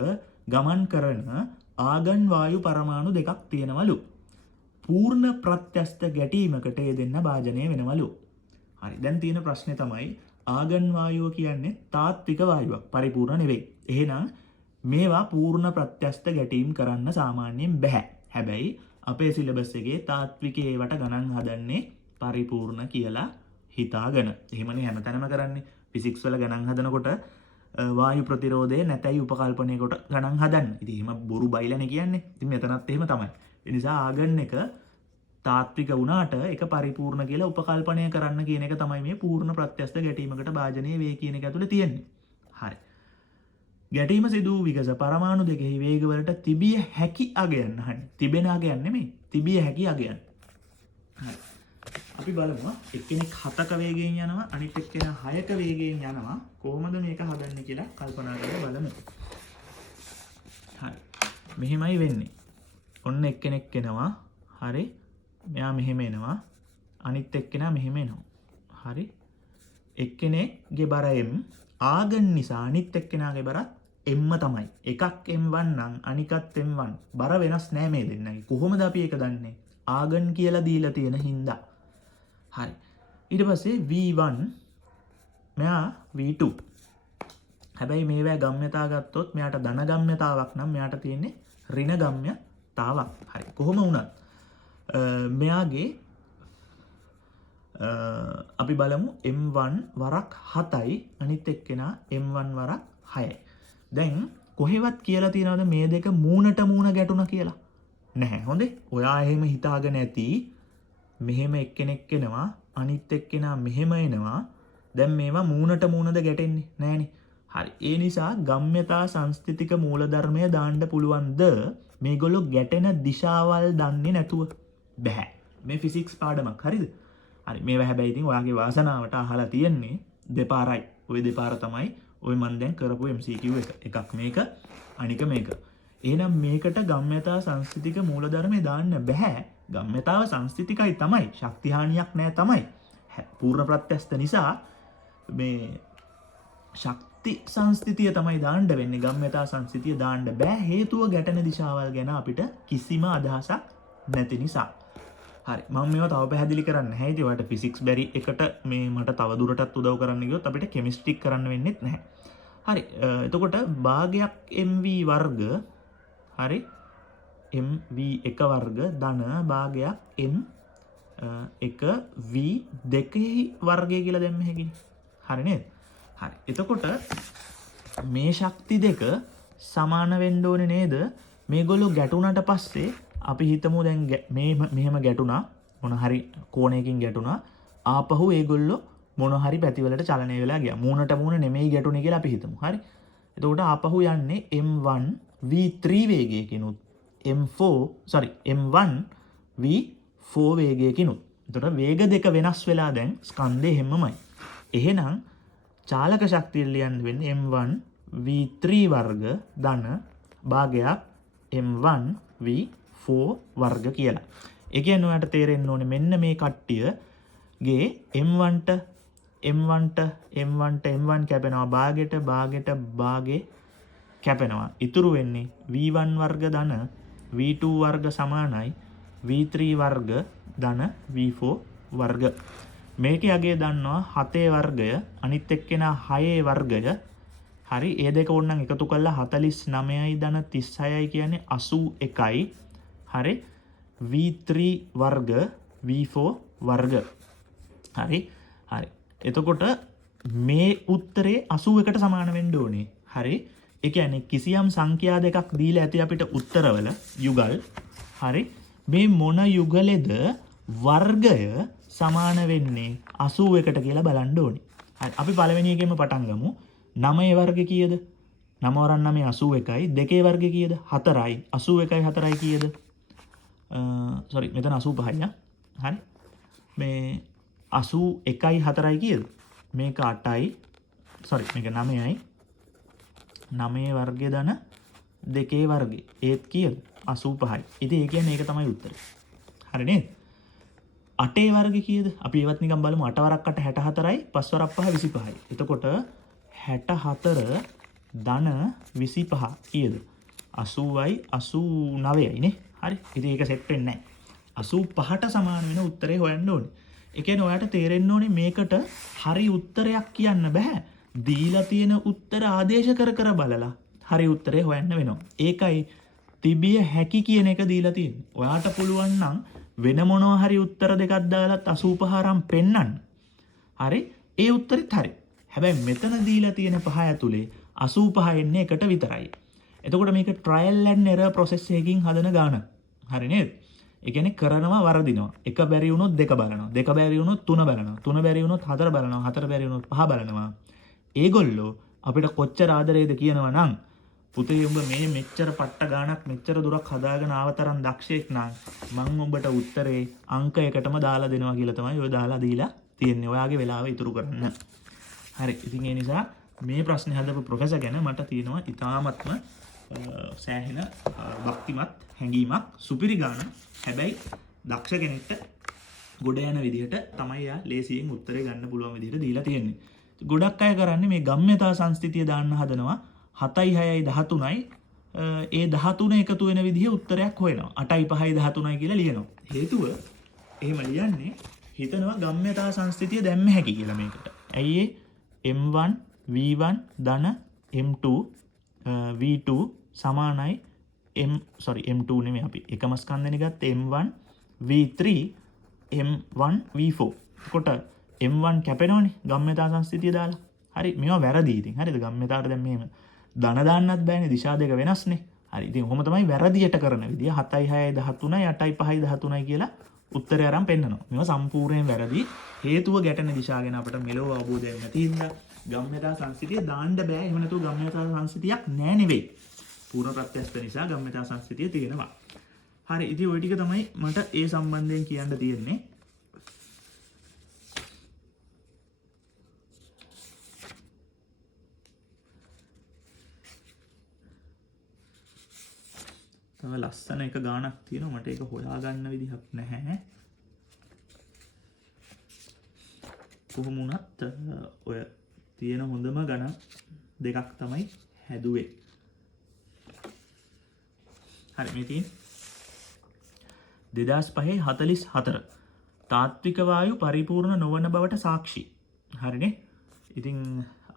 ගමන් කරන ආගන් වායු පරමාණු දෙකක් තියෙනවලු. පූර්ණ ප්‍රත්‍යස්ත ගැටීමකට යෙදෙන්න භාජනය වෙනවලු. හරි. දැන් තියෙන ප්‍රශ්නේ තමයි ආගන් වායුව කියන්නේ තාත්වික වායුවක්. පරිපූර්ණ නෙවෙයි. එහෙනම් මේවා පූර්ණ ප්‍රත්‍යස්ත ගැටීම් කරන්න සාමාන්‍යයෙන් බෑ. හැබැයි අපේ සිලබස් එකේ තාත්වික ඒවට ගණන් හදන්නේ පරිපූර්ණ කියලා හිතාගෙන. එහෙමනේ හැමතැනම කරන්නේ. ෆිසික්ස් වල ගණන් හදනකොට වායු ප්‍රතිරෝධය නැතයි උපකල්පනය කොට ගණන් හදන්න. ඉතින් එහෙම බොරු බයිලානේ කියන්නේ. ඉතින් මෙතනත් එහෙම තමයි. ඒ නිසා ආගන් එක තාත්වික වුණාට ඒක පරිපූර්ණ කියලා උපකල්පනය කරන්න කියන එක තමයි මේ පූර්ණ ප්‍රත්‍යස්ත ගැටීමකට භාජනය වේ කියන එක ඇතුලේ තියෙන්නේ. හරි. ගැටීම සිදු වූ විගස පරමාණු දෙකෙහි වේගවලට තිබිය හැකි අගයන් අහන්නේ. තිබෙන අගයන් නෙමෙයි. තිබිය හැකි අගයන්. හරි. අපි බලමු එක්කෙනෙක් 7ක වේගයෙන් යනවා අනිත් එක්කෙනා 6ක වේගයෙන් යනවා. කොහොමද මේක හදන්නේ කියලා කල්පනා කරලා බලමු. හරි. මෙහෙමයි වෙන්නේ. ඔන්න එක්කෙනෙක් එනවා. හරි. මෙයා මෙහෙම එනවා. අනිත් එක්කෙනා මෙහෙම එනවා. හරි. එක්කෙනෙක්ගේ බර m ආගන් නිසා අනිත් එක්කෙනාගේ බරත් m තමයි. එකක් m1 නම් අනිකත් m1. බර වෙනස් නෑ මේ දෙන්නගේ. කොහොමද අපි ඒක දන්නේ? ආගන් කියලා දීලා තියෙන හින්දා. හරි. ඊට පස්සේ v1 මෙයා v2. හැබැයි මේවා ගම්්‍යතා ගත්තොත් මෙයාට ධන ගම්්‍යතාවක් නම් මෙයාට තියෙන්නේ ඍණ ගම්්‍යතාවක්. හරි. කොහොම වුණත් මෙයාගේ අපි බලමු m1 වරක් 7යි අනිත් එක්කෙනා m1 වරක් 6යි. දැන් කොහෙවත් කියලා තියනවද මේ දෙක මූණට මූණ ගැටුණා කියලා? නැහැ. හොඳේ. ඔයා එහෙම හිතාගෙන ඇති මෙහෙම එක්කෙනෙක් එනවා අනිත් එක්කෙනා මෙහෙම එනවා. දැන් මේවා මූණට මූණද ගැටෙන්නේ නැහනේ. හරි. ඒ නිසා ගම්්‍යතා සංස්ථිතික මූලධර්මය දාන්න පුළුවන්ද මේගොල්ලෝ ගැටෙන දිශාවල් දන්නේ නැතුව? බෑ. මේ ෆිසික්ස් පාඩමක්. හරිද? හරි. මේවා හැබැයි ඉතින් ඔයාගේ වාසනාවට අහලා තියෙන්නේ දෙපාරයි. ওই දෙපාර තමයි ওই මන් දැන් කරපු MCQ එක. එකක් මේක අනික මේක. එහෙනම් මේකට ගම්්‍යතා සංස්ථිතික මූලධර්මය දාන්න බෑ. ගම්්‍යතාව සංස්ථිතිකයි තමයි. ශක්තිහානියක් නෑ තමයි. පූර්ණ ප්‍රත්‍යස්ත නිසා මේ ශක්ති සංස්ථිතිය තමයි දාන්න වෙන්නේ. ගම්්‍යතා සංස්ථිතිය දාන්න බෑ. හේතුව ගැටෙන දිශාවල් ගැන අපිට කිසිම අදහසක් නැති නිසා. හරි. මම මේවා තව පැහැදිලි කරන්න නැහැ. ඉතින් ඔයාලට ෆිසික්ස් බැරි එකට මේ මට තව දුරටත් උදව් කරන්න ගියොත් අපිට කෙමිස්ට්‍රි කරන්න වෙන්නේ නැහැ. හරි. එතකොට භාගයක් mv වර්ග හරි mv1 වර්ග ධන භාගයක් m1v2 වර්ගය කියලා දැම්ම හැකිනේ. හරි නේද? හරි. එතකොට මේ ශක්ති දෙක සමාන වෙන්න ඕනේ නේද? මේගොල්ලෝ ගැටුණාට පස්සේ අපි හිතමු දැන් මෙහෙම ගැටුණා මොන හරි කෝණයකින් ගැටුණා. ආපහු ඒගොල්ලෝ මොන හරි පැතිවලට චලනය වෙලා ගියා. මූණට මූණ නෙමෙයි ගැටුනේ කියලා අපි හිතමු. හරි. එතකොට ආපහු යන්නේ m1 v3 වේගයකිනුත් m1 v4 වේගයකිනුත්. එතකොට වේග දෙක වෙනස් වෙලා දැන් ස්කන්ධය හැමමයි. එහෙනම් චාලක ශක්තිය ලියන්න වෙන්නේ m1 v3 වර්ග ධන භාගයක් m1 v4 වර්ග කියලා. ඒ කියන්නේ ඔයාලට තේරෙන්න ඕනේ මෙන්න මේ කට්ටියගේ m1 කැපෙනවා භාගෙට කැපෙනවා. ඉතුරු වෙන්නේ v1 වර්ග ධන v2 වර්ග සමානයි v3 වර්ග ධන v4 වර්ග. මේකේ අගය දන්නවා 7 වර්ගය අනිත් එක්කෙනා 6 වර්ගය හරි ඒ දෙක ඕනනම් එකතු කළා 49යි ධන 36යි කියන්නේ 81යි. හරි v3 වර්ග v4 වර්ග. හරි හරි එතකොට මේ උත්තරේ 81ට සමාන වෙන්න ඕනේ. හරි ඒ කියන්නේ කිසියම් සංඛ්‍යා දෙකක් දීලා ඇති අපිට උත්තරවල යුගල්. හරි මේ මොන යුගලෙද වර්ගය සමාන වෙන්නේ 81ට කියලා බලන්න ඕනේ. හරි අපි පළවෙනි එකෙන්ම පටන් ගමු. 9 වර්ගය කීයද? 9 වරන් 9 81යි. 2 වර්ගය කීයද? 4යි. 81යි 4යි කීයද? sorry මෙතන 85යි යා. හරි. මේ 81යි 4යි කීයද? මේක 8යි. sorry මේක 9යි. 9 වර්ගය ධන 2 වර්ගය. ඒත් කීයද? 85යි. ඉතින් ඒ කියන්නේ ඒක තමයි උත්තරේ. හරි නේද? 8 වර්ගය කීයද? අපි ඒවත් නිකන් බලමු. 8 වරක් 8 64යි. 5 වරක් 5 25යි. එතකොට 64 ධන 25 කීයද? 80යි 89යි නේ. හරි. ඉතින් ඒක සෙට් වෙන්නේ නැහැ. 85ට සමාන වෙන උත්තරේ හොයන්න ඕනේ. ඒ කියන්නේ ඔයාලට තේරෙන්න ඕනේ මේකට හරි උත්තරයක් කියන්න බෑ. දීලා තියෙන උත්තර ආදේශ කර කර බලලා හරි උත්තරේ හොයන්න වෙනවා. ඒකයි තිබිය හැකි කියන එක දීලා තියෙන්නේ. ඔයාට පුළුවන් නම් වෙන මොනවා හරි උත්තර දෙකක් දාලා 85 අරන් පෙන්නන්න. හරි? ඒ උත්තරෙත් හරි. හැබැයි මෙතන දීලා තියෙන පහ ඇතුලේ 85 එන්නේ එකට විතරයි. එතකොට මේක ට්‍රයල් ඇන්ඩ් එරර් ප්‍රොසෙස් එකකින් හදන ගානක්. හරි නේද? ඒ කියන්නේ කරනවා වරදිනවා. එක බැරි වුණොත් දෙක බලනවා. දෙක බැරි වුණොත් තුන බලනවා. තුන බැරි වුණොත් හතර බලනවා. හතර බැරි වුණොත් පහ බලනවා. ඒගොල්ලෝ අපිට කොච්චර ආදරේද කියනවා නම් පුතේ උඹ මේ මෙච්චර පට්ට ගානක් මෙච්චර දුරක් හදාගෙන ආවතරම් දක්ෂයෙක් නම් මම උඹට උත්තරේ අංක එකටම දාලා දෙනවා කියලා තමයි ඔය දාලා දීලා තියෙන්නේ. ඔයාගේ වෙලාව ඉතුරු කරන්න. හරි. ඉතින් ඒ නිසා මේ ප්‍රශ්නේ හදපු ප්‍රොෆෙසර් ගැන මට තියෙනවා ඉතාමත්ම සෑහෙන භක්තිමත් හැඟීමක් සුපිරි ගාන. හැබැයි දක්ෂ කෙනෙක්ට ගොඩ යන විදිහට තමයි යා ලේසියෙන් උත්තරේ ගන්න පුළුවන් විදිහට දීලා තියෙන්නේ. ගොඩක් අය කරන්නේ මේ ගම්ම්‍යතා සංස්ථිතිය දාන්න හදනවා 7යි 6යි 13යි ඒ 13 එකතු වෙන විදිහ උත්තරයක් හොයනවා 8යි 5යි 13යි කියලා ලියනවා. හේතුව එහෙම ලියන්නේ හිතනවා ගම්ම්‍යතා සංස්ථිතිය දැම්ම හැකි කියලා මේකට. ඇයි ඒ m1 v1 ධන m2 v2 සමානයි m2 නෙමෙයි අපි එකම ස්කන්ධනේ ගත්තේ m1 v3 m1 v4. එතකොට m1 කැපෙනවනේ ගම්ම්‍යතා සංස්ථිතිය දාලා. හරි මේවා වැරදි ඉතින්. හරිද? ගම්ම්‍යතාවට දැන් මෙහෙම ධන දාන්නත් බෑනේ දිශා දෙක වෙනස්නේ. හරි. ඉතින් ඔහොම තමයි වැරදියට කරන විදිය 7යි 6යි 13යි 8යි 5යි 13යි කියලා උත්තරය අරන් පෙන්නනවා. මේවා සම්පූර්ණයෙන් වැරදි. හේතුව ගැටෙන දිශා ගැන අපිට මෙලොව අවබෝධයක් නැති හින්දා ගම්ම්‍යතා සංස්ථිතිය දාන්න බෑ. එහෙම නැතුව ගම්ම්‍යතා සංස්ථිතියක් නෑ නෙවෙයි. පූර්ණ ප්‍රත්‍යස්ත නිසා ගම්ම්‍යතා සංස්ථිතිය තියෙනවා. හරි. ඉතින් ওই ටික තමයි මට ඒ සම්බන්ධයෙන් කියන්න තියෙන්නේ. තව ලස්සන එක ගානක් තියෙනවා මට ඒක හොයාගන්න විදිහක් නැහැ. කොහොම වුණත් ඔය තියෙන හොඳම ගණන් දෙකක් තමයි හැදුවේ. හරි මේ තියෙන්නේ 2005-44 තාත්වික වායු පරිපූර්ණ නොවන බවට සාක්ෂි. හරිනේ. ඉතින්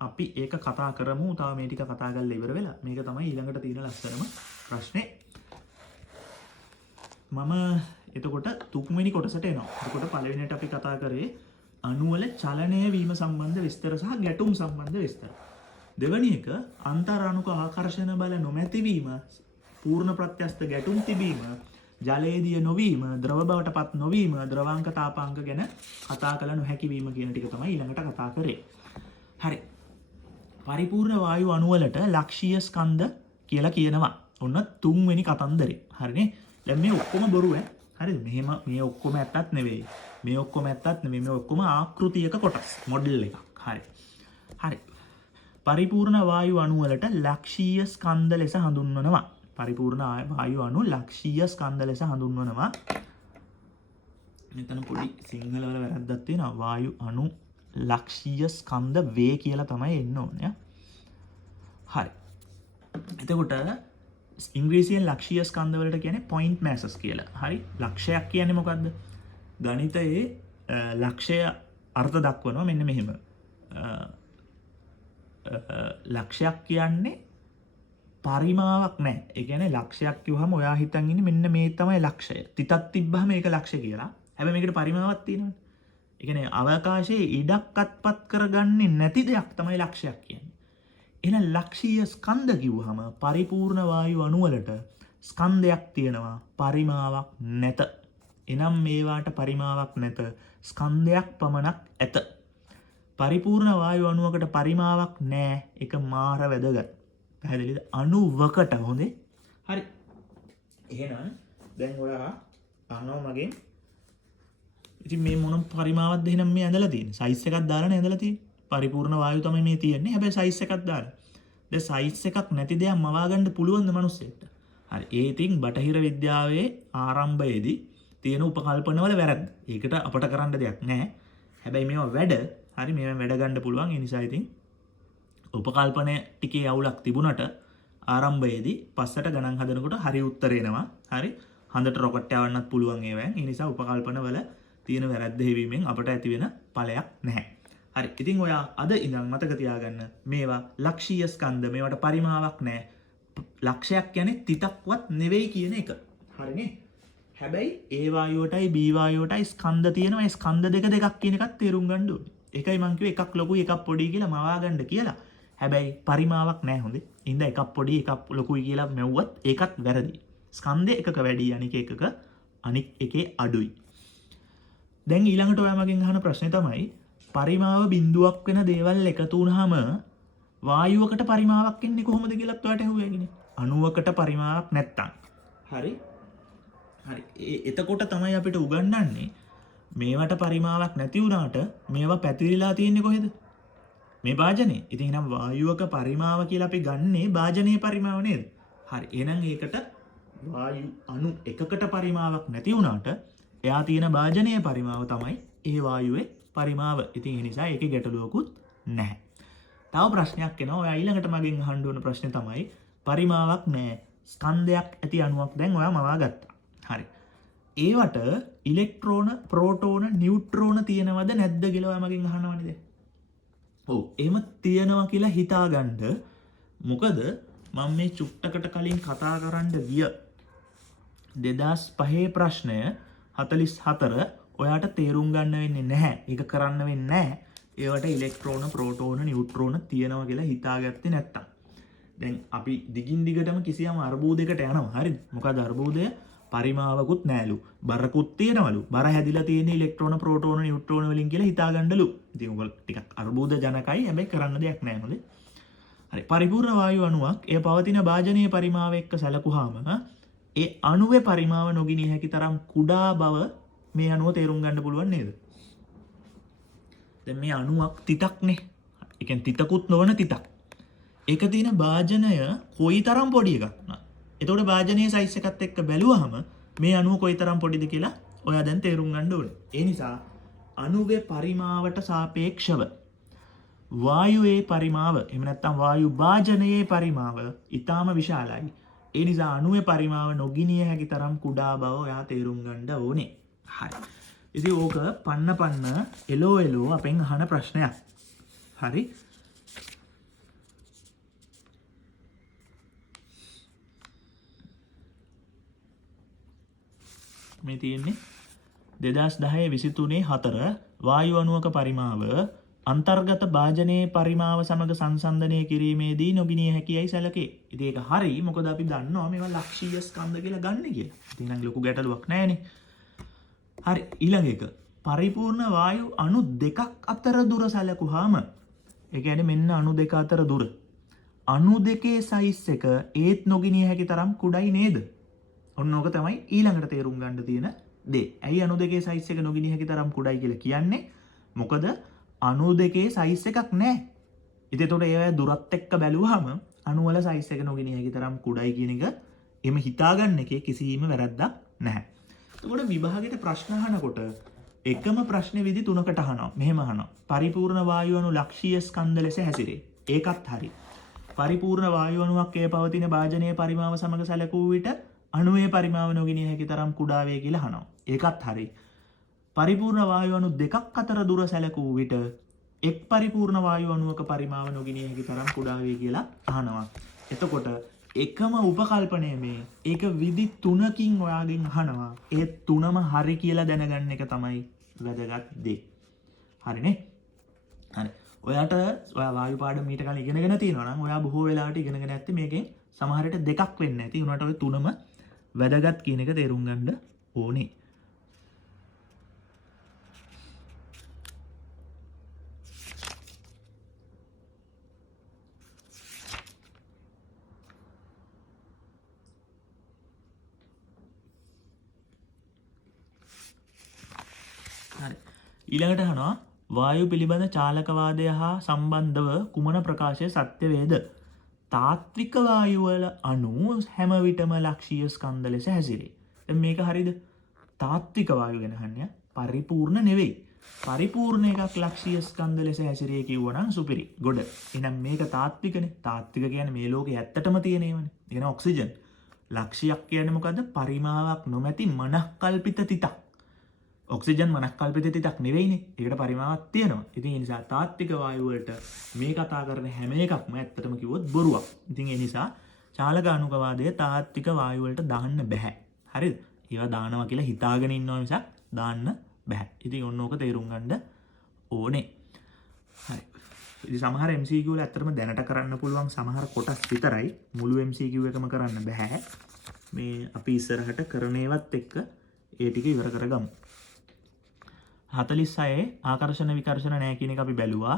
අපි ඒක කතා කරමු. තාම මේ ටික කතා කරලා ඉවර වෙලා. මේක තමයි ඊළඟට තියෙන ලස්සනම ප්‍රශ්නේ. මම එතකොට තුන්වෙනි කොටසට එනවා. එතකොට පළවෙනියට අපි කතා කරේ අණු වල චලනය වීම සම්බන්ධ විස්තර සහ ගැටුම් සම්බන්ධ විස්තර. දෙවැනි එක අන්තරාණුක ආකර්ෂණ බල නොමැති වීම, පූර්ණ ප්‍රත්‍යස්ත ගැටුම් තිබීම, ජලයේදී නොවීම, ද්‍රව බවට පත් නොවීම, ද්‍රවාංක තාපාංක ගැන කතා කළ නොහැකි වීම කියන ටික තමයි ඊළඟට කතා කරේ. හරි. පරිපූර්ණ වායු අණු වලට ලක්ෂීය ස්කන්ධ කියලා කියනවා. ඔන්න තුන්වෙනි කතන්දරේ. හරිනේ. දැන් මේ ඔක්කොම බොරු ඈ. හරිද? මෙහෙම මේ ඔක්කොම ඇත්තක් නෙවෙයි. මේ ඔක්කොම ඇත්තක් නෙවෙයි. මේ ඔක්කොම ආකෘතියක කොටස්. මොඩල් එකක්. හරි. හරි. පරිපූර්ණ වායු අණු වලට ලක්ෂීය ස්කන්ධ ලෙස හඳුන්වනවා. පරිපූර්ණ වායු අණු ලක්ෂීය ස්කන්ධ ලෙස හඳුන්වනවා. මෙතන පොඩි සිංහල වල වැරද්දක් තියෙනවා. වායු අණු ලක්ෂීය ස්කන්ධ වේ කියලා තමයි එන්න ඕනේ. හරි. එතකොට ඉංග්‍රීසියෙන් ලක්ෂීය ස්කන්ධ වලට කියන්නේ point masses කියලා. හරි. ලක්ෂයක් කියන්නේ මොකද්ද? ගණිතයේ ලක්ෂය අර්ථ දක්වනවා මෙන්න මෙහෙම. ලක්ෂයක් කියන්නේ පරිමාවක් නැහැ. ඒ කියන්නේ ලක්ෂයක් කිව්වම ඔයා හිතන් ඉන්නේ මෙන්න මේ තමයි ලක්ෂය. තිතක් තිබ්බහම ඒක ලක්ෂය කියලා. හැබැයි මේකට පරිමාවක් තියෙනවනේ. ඒ කියන්නේ අවකාශයේ ඉඩක් අත්පත් කරගන්නේ නැති දෙයක් තමයි ලක්ෂයක් කියන්නේ. එහෙනම් ලක්ෂීය ස්කන්ධ කිව්වහම පරිපූර්ණ වායු අණු වලට ස්කන්ධයක් තියෙනවා පරිමාවක් නැත. එනම් මේවාට පරිමාවක් නැත. ස්කන්ධයක් පමණක් ඇත. පරිපූර්ණ වායු අණුවකට පරිමාවක් නැහැ. ඒක මාර වැදගත්. පැහැදිලිද? අණුවකට හොඳේ. හරි. එහෙනම් දැන් ඔයා අහනවා මගෙන් ඉතින් මේ මොන පරිමාවක්ද එහෙනම් මේ ඇඳලා තියෙන්නේ? සයිස් එකක් දාලානේ ඇඳලා තියෙන්නේ. පරිපූර්ණ වායු තමයි මේ තියෙන්නේ. හැබැයි සයිස් එකක් දාලා. දැන් සයිස් එකක් නැති දෙයක් මවා ගන්න පුළුවන්ද මිනිස්සෙක්ට? හරි. ඒ ඉතින් බටහිර විද්‍යාවේ ආරම්භයේදී තියෙන උපකල්පනවල වැරද්ද. ඒකට අපට කරන්න දෙයක් නැහැ. හැබැයි මේවා වැඩ. හරි මේවා වැඩ ගන්න පුළුවන්. ඒ නිසා ඉතින් උපකල්පනය ටිකේ අවුලක් තිබුණට ආරම්භයේදී පස්සට ගණන් හදනකොට හරි උත්තර එනවා. හරි. හඳට රොකට් යවන්නත් පුළුවන් ඒවෙන්. ඒ නිසා උපකල්පනවල තියෙන වැරද්ද හේවීමෙන් අපට ඇති වෙන ඵලයක් නැහැ. හරි. ඉතින් ඔයා අද ඉඳන් මතක තියාගන්න මේවා ලක්ෂීය ස්කන්ධ මේවට පරිමාවක් නැහැ. ලක්ෂයක් කියන්නේ තිතක්වත් නෙවෙයි කියන එක. හරිනේ? හැබැයි ඒ වායුවටයි B වායුවටයි ස්කන්ධ තියෙනවා. ඒ ස්කන්ධ දෙකක් කියන එකත් තේරුම් ගන්න ඕනේ. ඒකයි මං කිව්වේ එකක් ලොකුයි එකක් පොඩි කියලා මවා ගන්න කියලා. හැබැයි පරිමාවක් නැහැ හොඳේ. ඉතින් එකක් පොඩි එකක් ලොකුයි කියලා මෙව්වත් ඒකත් වැරදි. ස්කන්ධේ එකක වැඩි අනික එකක අනික් එකේ අඩුයි. දැන් ඊළඟට ඔයා මගෙන් අහන ප්‍රශ්නේ තමයි පරිමාව බිඳුවක් වෙන දේවල් එකතු වුනහම වායුවකට පරිමාවක් එන්නේ කොහොමද කියලාත් ඔයාට ඇහුවේගිනේ. අණුවකට පරිමාවක් නැත්තම්. හරි. හරි. එතකොට තමයි අපිට උගන්වන්නේ මේවට පරිමාවක් නැති වුණාට මේවා පැතිරිලා තියෙන්නේ කොහෙද? මේ භාජනේ. ඉතින් එහෙනම් වායුවක පරිමාව කියලා අපි ගන්නේ භාජනයේ පරිමාව නේද? හරි. එහෙනම් ඒකට වායු අණු එකකට පරිමාවක් නැති වුණාට එයා තියෙන භාජනයේ පරිමාව තමයි ඒ වායුවේ පරිමාව. ඉතින් ඒ නිසා ඒකේ ගැටලුවකුත් නැහැ. තව ප්‍රශ්නයක් එනවා. ඔයා ඊළඟට මගෙන් අහන්න ඕන ප්‍රශ්නේ තමයි පරිමාවක් නැහැ. ස්කන්ධයක් ඇති අණුවක් දැන් ඔයා මවා ගත්තා. හරි. ඒවට ඉලෙක්ට්‍රෝන, ප්‍රෝටෝන, නියුට්‍රෝන තියෙනවද නැද්ද කියලා ඔයා මගෙන් අහනවනේ දැන්. ඔව්. එහෙම තියෙනවා කියලා හිතාගන්න. මොකද මම මේ චුට්ටකට කලින් කතා කරන්න ගිය 2005 ප්‍රශ්නය 44 ඔයාට තේරුම් ගන්න වෙන්නේ නැහැ. ඒක කරන්න වෙන්නේ නැහැ. ඒවට ඉලෙක්ට්‍රෝන, ප්‍රෝටෝන, නියුට්‍රෝන තියෙනවා කියලා හිතාගත්තේ නැත්තම්. දැන් අපි දිගින් දිගටම කිසියම් අර්බුදයකට යනවා. හරිද? මොකද අර්බුදය පරිමාවකුත් නෑලු. බරකුත් තියෙනවලු. බර හැදිලා තියෙන ඉලෙක්ට්‍රෝන, ප්‍රෝටෝන, නියුට්‍රෝන වලින් කියලා හිතාගන්නලු. ඉතින් ඔයගොල්ලෝ ටිකක් අර්බුද ජනකයි. හැබැයි කරන්න දෙයක් නෑ හොඳේ. හරි. පරිපූර්ණ වායු අණුවක් ඒ පවතින භාජනීය පරිමාව එක්ක සැලකුවාම ඒ අණුවේ පරිමාව නොගිනිය හැකි තරම් කුඩා බව මේ අණුව තේරුම් ගන්න පුළුවන් නේද? දැන් මේ අණුවක් තිතක්නේ. ඒ කියන්නේ තිතකුත් නොවන තිතක්. ඒක තියෙන භාජනය කොයිතරම් පොඩි එකක් නේද? එතකොට භාජනයේ සයිස් එකත් එක්ක බැලුවහම මේ අණුව කොයිතරම් පොඩිද කියලා ඔයා දැන් තේරුම් ගන්න ඕනේ. ඒ නිසා අණුවේ පරිමාවට සාපේක්ෂව වායුවේ පරිමාව එහෙම නැත්නම් වායු භාජනයේ පරිමාව ඊටාම විශාලයි. ඒ නිසා අණුවේ පරිමාව නොගිනිය හැකි තරම් කුඩා බව ඔයා තේරුම් ගන්න ඕනේ. හරි. ඉතින් ඕක පන්න එලෝ අපෙන් අහන ප්‍රශ්නයක්. හරි. මේ තියෙන්නේ 2010-23 වායු අණුවක පරිමාව අන්තර්ගත භාජනයේ පරිමාව සමග සංසන්දනය කිරීමේදී නොගිනිය හැකියයි සැලකේ. ඉතින් ඒක හරි. මොකද අපි දන්නවා මේවා ලක්ෂීය ස්කන්ධ කියලා ගන්න කියලා. ඉතින් නම් ලොකු ගැටලුවක් නැහැනේ. හරි. ඊළඟ එක පරිපූර්ණ වායු අණු දෙකක් අතර දුර සැලකුවාම ඒ කියන්නේ මෙන්න අණු දෙක අතර දුර. අණු දෙකේ සයිස් එක ඒත් නොගිනිය හැකි තරම් කුඩයි නේද? ඔන්න ඕක තමයි ඊළඟට තේරුම් ගන්න තියෙන දේ. ඇයි අණු දෙකේ සයිස් එක නොගිනිය හැකි තරම් කුඩයි කියලා කියන්නේ? මොකද අණු දෙකේ සයිස් එකක් නැහැ. ඉතින් ඒතකොට ඒ දුරත් එක්ක බැලුවාම අණු වල සයිස් එක නොගිනිය හැකි තරම් කුඩයි කියන එක එimhe හිතාගන්න එකේ කිසිම වැරද්දක් නැහැ. එතකොට විභාගෙට ප්‍රශ්න අහනකොට එකම ප්‍රශ්නේ විදි තුනකට අහනවා. මෙහෙම අහනවා. පරිපූර්ණ වායු අණු ලක්ෂීය ස්කන්ධ ලෙස හැසිරේ. ඒකත් හරි. පරිපූර්ණ වායු අණුවක් ඒ පවතින භාජනයේ පරිමාව සමග සැලකුව විට අණුවේ පරිමාව නොගිනිය හැකි තරම් කුඩා වේ කියලා අහනවා. ඒකත් හරි. පරිපූර්ණ වායු අණු දෙකක් අතර දුර සැලකුව විට එක් පරිපූර්ණ වායු අණුවක පරිමාව නොගිනිය හැකි තරම් කුඩා වේ කියලා අහනවා. එතකොට එකම උපකල්පනය මේ ඒක විදි 3කින් ඔයාගෙන් අහනවා. ඒ තුනම හරි කියලා දැනගන්න එක තමයි වැදගත් දේ. හරිනේ? හරි. ඔයාට ඔයා වායු පාඩම මීට කලින් ඉගෙනගෙන තියෙනවා නම් ඔයා බොහෝ වෙලාවට ඉගෙනගෙන ඇත්තේ මේකෙන් සමහර විට දෙකක් වෙන්නේ නැති. උනාට ඔය තුනම වැදගත් කියන එක තේරුම් ගන්න ඕනේ. හරි. ඊළඟට අහනවා වායු පිළිබඳ චාලකවාදය හා සම්බන්ධව කුමන ප්‍රකාශය සත්‍ය වේද? තාත්වික වායු වල අණු හැම විටම ලක්ෂීය ස්කන්ධ ලෙස හැසිරේ. දැන් මේක හරියද? තාත්වික වායු ගැන අහන්නේ පරිපූර්ණ නෙවෙයි. පරිපූර්ණ එකක් ලක්ෂීය ස්කන්ධ ලෙස හැසිරේ කිව්වනම් සුපිරි. ගොඩ. එහෙනම් මේක තාත්විකනේ. තාත්වික කියන්නේ මේ ලෝකේ ඇත්තටම තියෙන ඒවානේ. ඒ කියන්නේ ඔක්සිජන්. ලක්ෂියක් කියන්නේ මොකද්ද? පරිමාවක් නොමැති මනක්කල්පිත තිතක්. ඔක්සිජන් මනක්කල්පිත තිතක් නෙවෙයිනේ. ඒකට පරිමාවක් තියෙනවා. ඉතින් ඒ නිසා තාත්වික වායු වලට මේ කතා කරන හැම එකක්ම ඇත්තටම කිව්වොත් බොරුවක්. ඉතින් ඒ නිසා චාලකානුකවාදය තාත්වික වායු වලට දාන්න බෑ. හරිද? ඒවා දානවා කියලා හිතාගෙන ඉන්නවා මිසක් දාන්න බෑ. ඉතින් ඔන්න ඕක තේරුම් ගන්න ඕනේ. හරි. ඉතින් සමහර MCQ වල ඇත්තටම දැනට කරන්න පුළුවන් සමහර කොටස් විතරයි. මුළු MCQ එකම කරන්න බෑ. මේ අපි ඉස්සරහට කරන ඒවත් එක්ක ඒ ටික ඉවර කරගමු. 46 ආකර්ෂණ විකර්ෂණ නැහැ කියන එක අපි බැලුවා.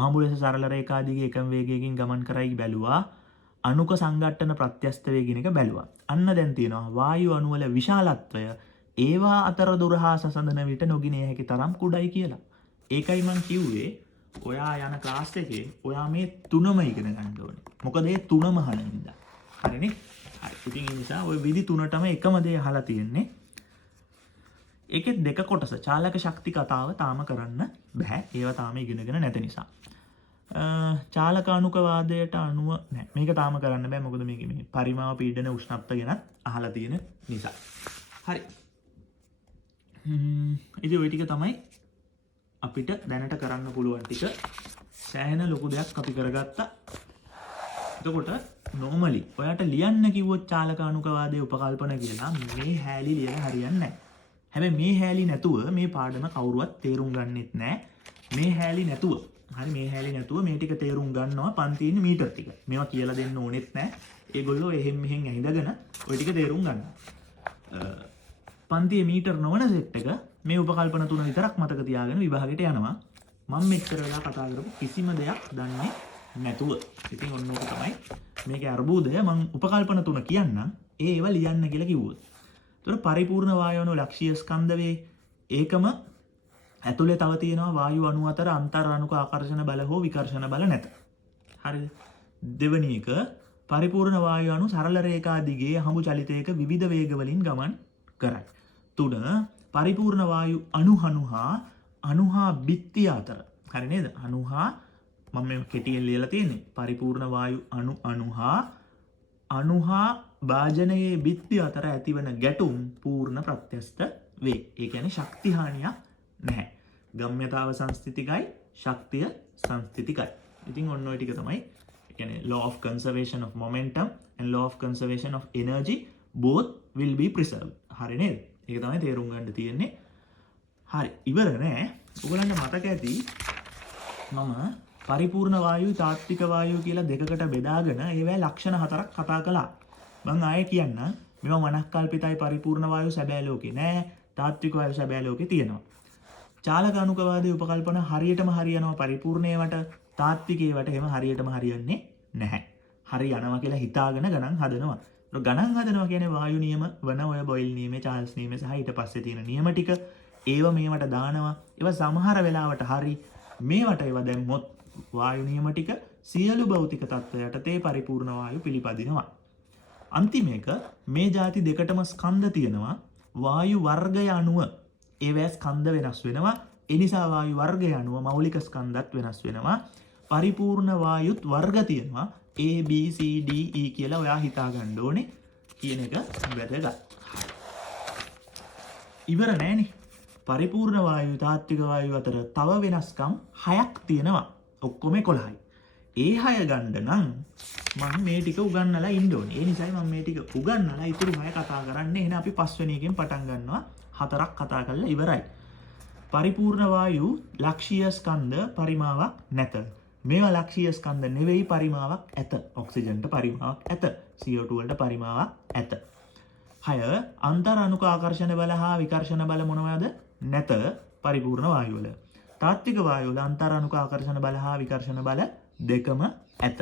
අහඹු ලෙස සරල රේඛා දිගේ එකම වේගයකින් ගමන් කරයි බැලුවා. අණුක සංඝට්ටන ප්‍රත්‍යස්ත වේ කියන එක බැලුවා. අන්න දැන් තියෙනවා වායු අණු වල විශාලත්වය ඒවා අතර දුර හා සසඳන විට නොගිනිය හැකි තරම් කුඩයි කියලා. ඒකයි මම කිව්වේ ඔයා යන ක්ලාස් එකේ ඔයා මේ තුනම ඉගෙන ගන්න ඕනේ. මොකද මේ තුනම අහන නිසා. හරිනේ? හරි. ඉතින් ඒ නිසා ওই විදි තුනටම එකම දේ අහලා තියෙන්නේ. ඒකෙත් දෙක කොටස චාලක ශක්ති කතාව තාම කරන්න බෑ. ඒවා තාම ඉගෙනගෙන නැති නිසා. චාලකානුකවාදයට අනුව නෑ. මේක තාම කරන්න බෑ. මොකද මේකේ මේ පරිමාව පීඩන උෂ්ණත්ව ගැන අහලා තියෙන නිසා. හරි. ඉතින් ওই ටික තමයි අපිට දැනට කරන්න පුළුවන් ටික. සෑහෙන ලොකු දෙයක් අපි කරගත්තා. එතකොට normally ඔයාට ලියන්න කිව්වොත් චාලකානුකවාදයේ උපකල්පන කියලා මේ හැලී ලියලා හරියන්නේ නැහැ. හැබැයි මේ හැලී නැතුව මේ පාඩම කවුරුවත් තේරුම් ගන්නෙත් නැහැ. මේ හැලී නැතුව හරි මේ හැලී නැතුව මේ ටික තේරුම් ගන්නවා පන්තියේ ඉන්න මීටර් ටික. මේවා කියලා දෙන්න ඕනෙත් නැහැ. ඒගොල්ලෝ එහෙන් මෙහෙන් ඇහිඳගෙන ওই ටික තේරුම් ගන්නවා. පන්තියේ මීටර් නොවන සෙට් එක මේ උපකල්පන තුන විතරක් මතක තියාගෙන විභාගයට යනවා. මම මෙච්චර වෙලා කතා කරපු කිසිම දෙයක් දන්නේ නැතුව. ඉතින් ඔන්න ඕක තමයි මේකේ අර්බුදය. මම උපකල්පන තුන කියන්නම්. ඒවා ලියන්න කියලා කිව්වොත්. ඒතර පරිපූර්ණ වායු අණු ලක්ෂීය ස්කන්ධ වේ. ඒකම ඇතුලේ තව තියෙනවා වායු අණු අතර අන්තර් අණුක ආකර්ෂණ බල හෝ විකර්ෂණ බල නැත. හරිද? දෙවෙනි එක පරිපූර්ණ වායු අණු සරල රේඛා දිගේ හමු චලිතයක විවිධ වේග වලින් ගමන් කරයි. 3 පරිපූර්ණ වායු අණු හා බිත්තිය අතර. හරි නේද? අණු හා මම මේ කෙටියෙන් ලියලා තියෙන්නේ. පරිපූර්ණ වායු අණු හා භාජනයේ බිත්තිය අතර ඇතිවන ගැටුම් පූර්ණ ප්‍රත්‍යස්ත වේ. ඒ කියන්නේ ශක්ති හානියක් නැහැ. ගම්‍යතාව සංස්ථිතිකයි, ශක්තිය සංස්ථිතිකයි. ඉතින් ඔන්න ඔය ටික තමයි. ඒ කියන්නේ law of conservation of momentum and law of conservation of energy both will be preserved. හරි නේද? ඒක තමයි තේරුම් ගන්න තියෙන්නේ. හරි. ඉවර නෑ. ඔයගලන්ට මතක ඇති මම පරිපූර්ණ වායු, තාත්වික වායු කියලා දෙකකට බෙදාගෙන ඒවැ ලක්ෂණ 4ක් කතා කළා. මම ආයෙ කියන්න මේවා මනක්කල්පිතයි පරිපූර්ණ වායු සැබෑ ලෝකේ නෑ. තාත්වික වායු සැබෑ ලෝකේ තියෙනවා. චාලකානුකවාදයේ උපකල්පන හරියටම හරියනවා පරිපූර්ණේවට, තාත්විකේවට එහෙම හරියටම හරියන්නේ නැහැ. හරි යනවා කියලා හිතාගෙන ගණන් හදනවා. ගණන් හදනවා කියන්නේ වායු නියම වන ඔය බොයිල් නියමේ, චාල්ස් නියමේ සහ ඊට පස්සේ තියෙන නියම ටික ඒව මේවට දානවා. ඒව සමහර වෙලාවට හරි මේවට ඒව දැම්මොත් වායු නියම ටික සියලු භෞතික තත්ත්ව යටතේ පරිපූර්ණ වායු පිළිපදිනවා. අන්තිම එක මේ ಜಾති දෙකටම ස්කන්ධ තියෙනවා. වායු වර්ගය අනුව ඒවැ ස්කන්ධ වෙනස් වෙනවා. ඒ නිසා වායු වර්ගය අනුව මෞලික ස්කන්ධත් වෙනස් වෙනවා. පරිපූර්ණ වායුත් වර්ග තියෙනවා. A B C D E කියලා ඔයා හිතා ගන්න ඕනේ කියන එක වැදගත්. ඉවර නෑනේ. පරිපූර්ණ වායු තාත්වික වායු අතර තව වෙනස්කම් 6ක් තියෙනවා. ඔක්කොම 11යි. ඒ 6 ගන්න නම් මම මේ ටික උගන්වලා ඉන්න ඕනේ. ඒ නිසායි මම මේ ටික උගන්වලා ඊටු 6 කතා කරන්නේ. එහෙනම් අපි පස්වෙනි එකෙන් පටන් ගන්නවා. 4ක් කතා කරලා ඉවරයි. පරිපූර්ණ වායු ලක්ෂීය ස්කන්ධ පරිමාවක් නැත. මේවා ලක්ෂීය ස්කන්ධ නෙවෙයි පරිමාවක් ඇත. ඔක්සිජන්ට පරිමාවක් ඇත. CO2 වලට පරිමාවක් ඇත. 6 අන්තර් අණුක ආකර්ෂණ බල හා විකර්ෂණ බල මොනවද? නැත පරිපූර්ණ වායු වල. තාත්වික වායු වල අන්තර් අණුක ආකර්ෂණ බල හා විකර්ෂණ බල දෙකම ඇත.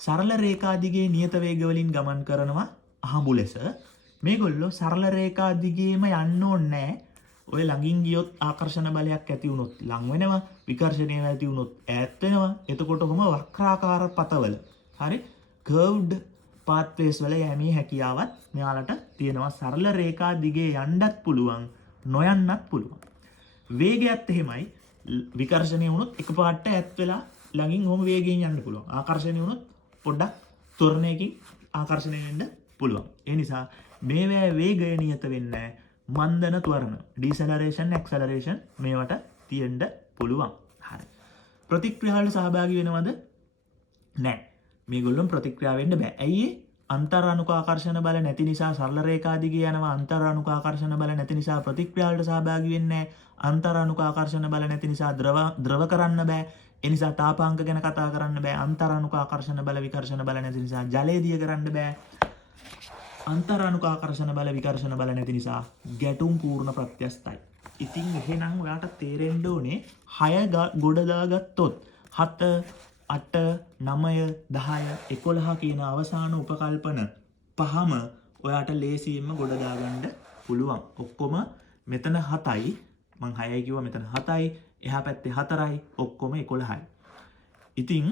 සරල රේඛා දිගේ නියත වේග වලින් ගමන් කරනවා අහඹු ලෙස. මේගොල්ලෝ සරල රේඛා දිගේම යන්න ඕනේ නැහැ. ඔය ළඟින් ගියොත් ආකර්ෂණ බලයක් ඇති වුණොත් ලඟ වෙනවා, විකර්ෂණය ඇති වුණොත් ඈත් වෙනවා. එතකොට කොහොම වක්‍රාකාර පතවල හරි කර්ව්ඩ් පාත්වේස් වල යෑමේ හැකියාවත් මෙයාලට තියෙනවා. සරල රේඛා දිගේ යන්නත් පුළුවන්, නොයන්නත් පුළුවන්. වේගයත් එහෙමයි. විකර්ෂණය වුණොත් එකපාරට ඈත් වෙලා ළඟින් ඔහොම වේගයෙන් යන්න පුළුවන්. ආකර්ෂණය වුණොත් පොඩ්ඩක් ත්වරණයකින් ආකර්ෂණය වෙන්න පුළුවන්. ඒ නිසා මේවැ වේගය නියත වෙන්නේ මන්දන ත්වරණ, ඩිසෙලරේෂන්, ඇක්සලරේෂන් මේවට තියෙන්න පුළුවන්. හරි. ප්‍රතික්‍රියාවලට සහභාගී වෙනවද? නැහැ. මේගොල්ලොන් ප්‍රතික්‍රියා වෙන්න බෑ. ඇයි ඒ? අන්තර් අණුක ආකර්ෂණ බල නැති නිසා සරල රේඛා දිගේ යනවා. අන්තර් අණුක ආකර්ෂණ බල නැති නිසා ප්‍රතික්‍රියාවලට සහභාගී වෙන්නේ නැහැ. අන්තර් අණුක ආකර්ෂණ බල නැති නිසා ද්‍රව කරන්න බෑ. ඒ නිසා තාපාංක ගැන කතා කරන්න බෑ. අන්තර් අණුක ආකර්ෂණ බල විකර්ෂණ බල නැති නිසා ජලය දිය කරන්න බෑ. අන්තර් අණුක ආකර්ෂණ බල විකර්ෂණ බල නැති නිසා ගැටුම් පූර්ණ ප්‍රත්‍යස්තයි. ඉතින් එහෙනම් ඔයාට තේරෙන්න ඕනේ 6 ගොඩ දාගත්තොත් 7 8 9 10 11 කියන අවසාන උපකල්පන පහම ඔයාට ලේසියෙන්ම ගොඩ දාගන්න පුළුවන්. ඔක්කොම මෙතන 7යි. මං 6යි කිව්වා, මෙතන 7යි. එහා පැත්තේ 4යි. ඔක්කොම 11යි. ඉතින්